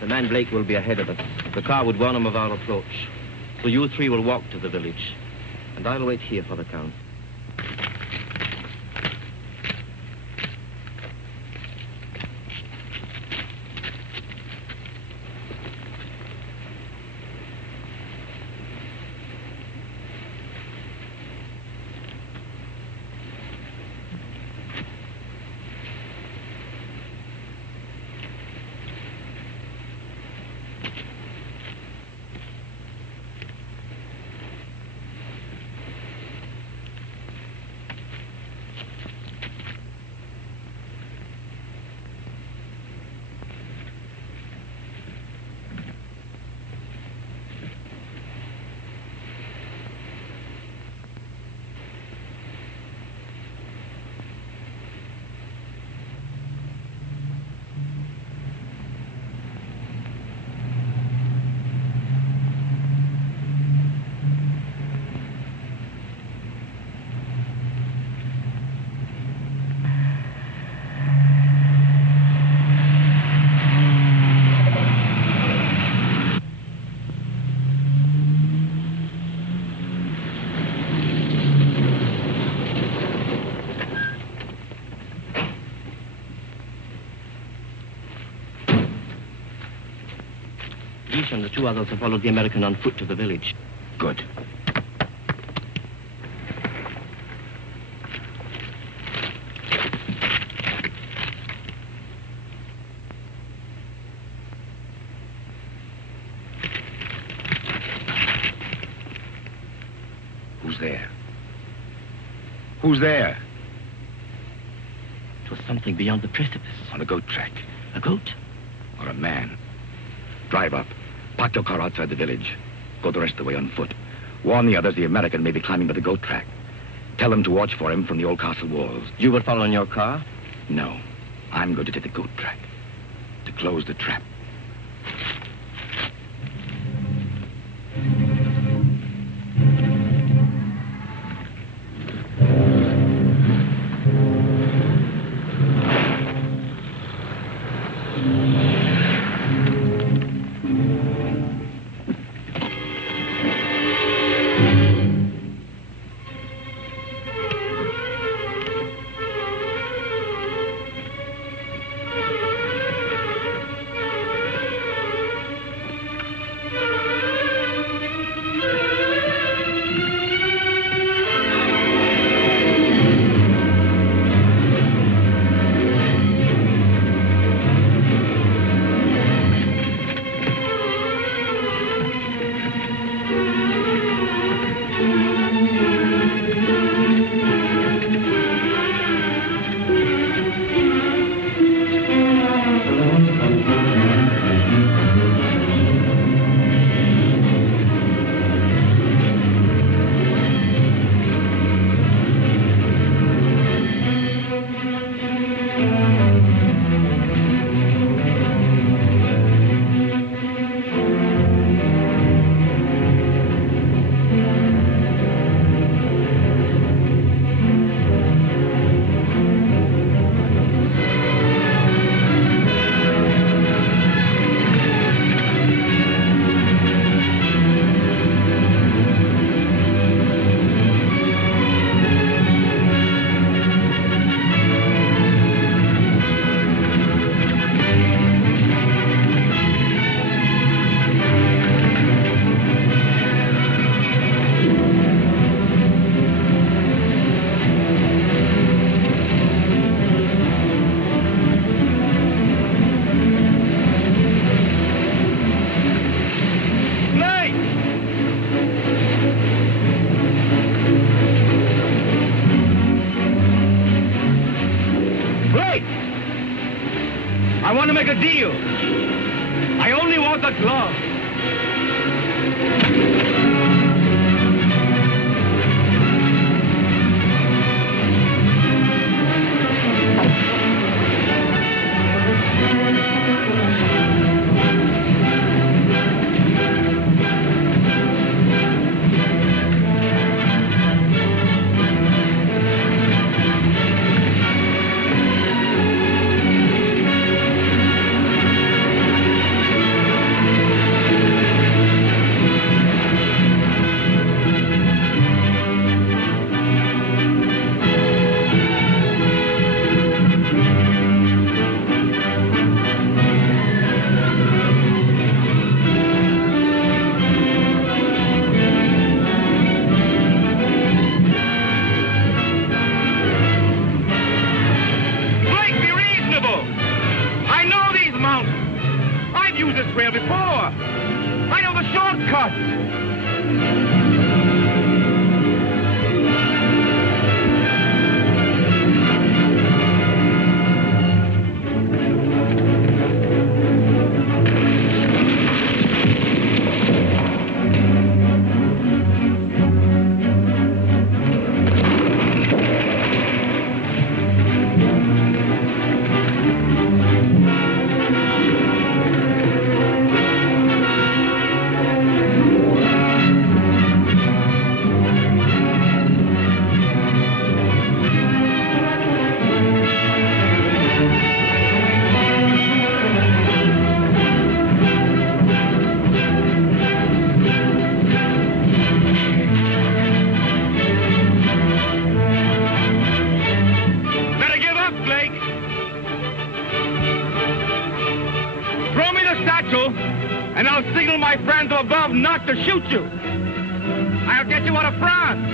The man Blake will be ahead of us. The car would warn him of our approach. So you three will walk to the village. And I'll wait here for the Count. And the 2 others have followed the American on foot to the village. Good. Who's there? Who's there? It was something beyond the precipice. On a goat track. A goat? Or a man. Drive up. Park your car outside the village. Go the rest of the way on foot. Warn the others the American may be climbing by the goat track. Tell them to watch for him from the old castle walls. You will follow in your car? No. I'm going to take the goat track. To close the trap. Blake! I want to make a deal. I only want the glove. And I'll signal my friends above not to shoot you. I'll get you out of France.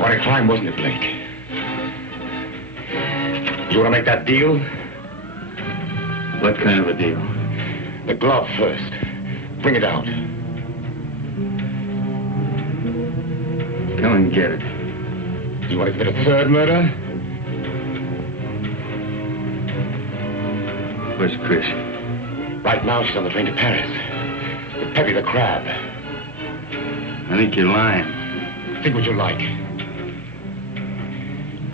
Quite a climb, wasn't it, Blake? You want to make that deal? What kind of a deal? The glove first. Bring it out. Come and get it. You want to commit a third murder? Where's Chris? Right now, she's on the train to Paris. With Peppy the Crab. I think you're lying. Think what you like.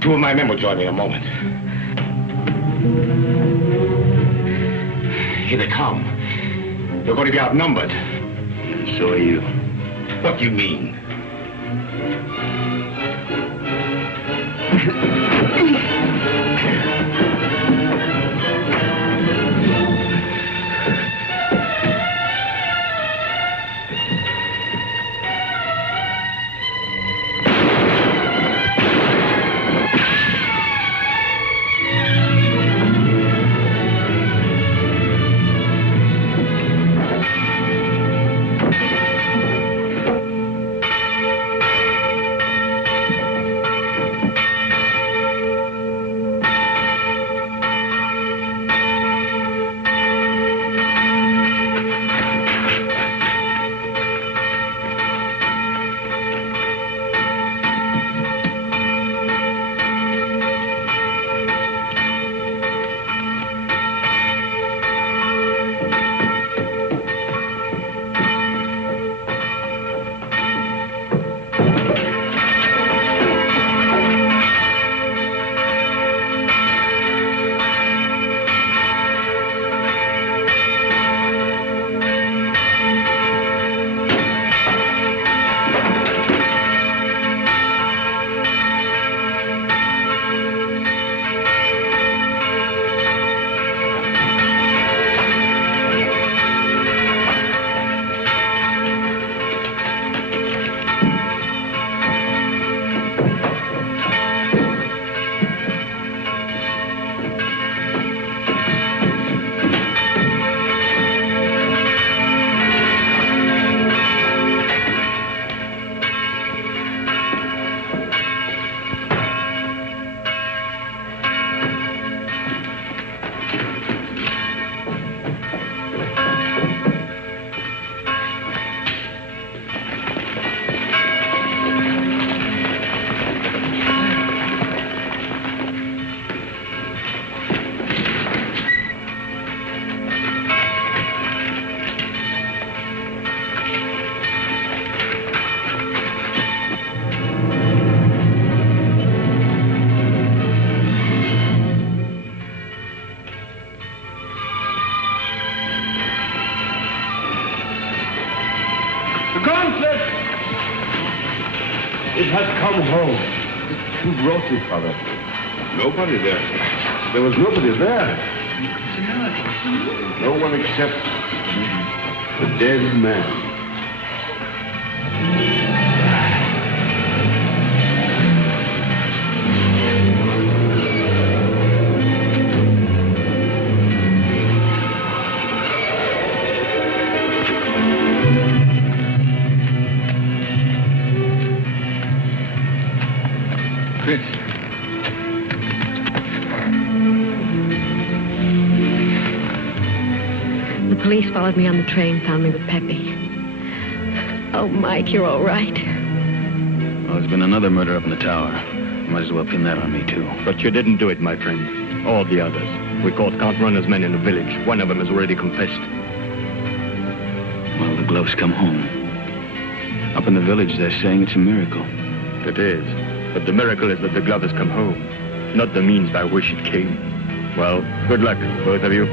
Two of my men will join me in a moment. Here they come. You're going to be outnumbered. And so are you. What do you mean? Gauntlet! It has come home. Who brought you, Father? Nobody there. There was nobody there. No one except the dead man. Chris. The police followed me on the train, found me with Peppy. Oh, Mike, you're all right. Well, there's been another murder up in the tower. You might as well pin that on me, too. But you didn't do it, my friend. All the others. We caught Count Rona's men in the village. One of them has already confessed. Well, the gloves come home. Up in the village, they're saying it's a miracle. It is. But the miracle is that the glove has come home, not the means by which it came. Well, good luck, both of you.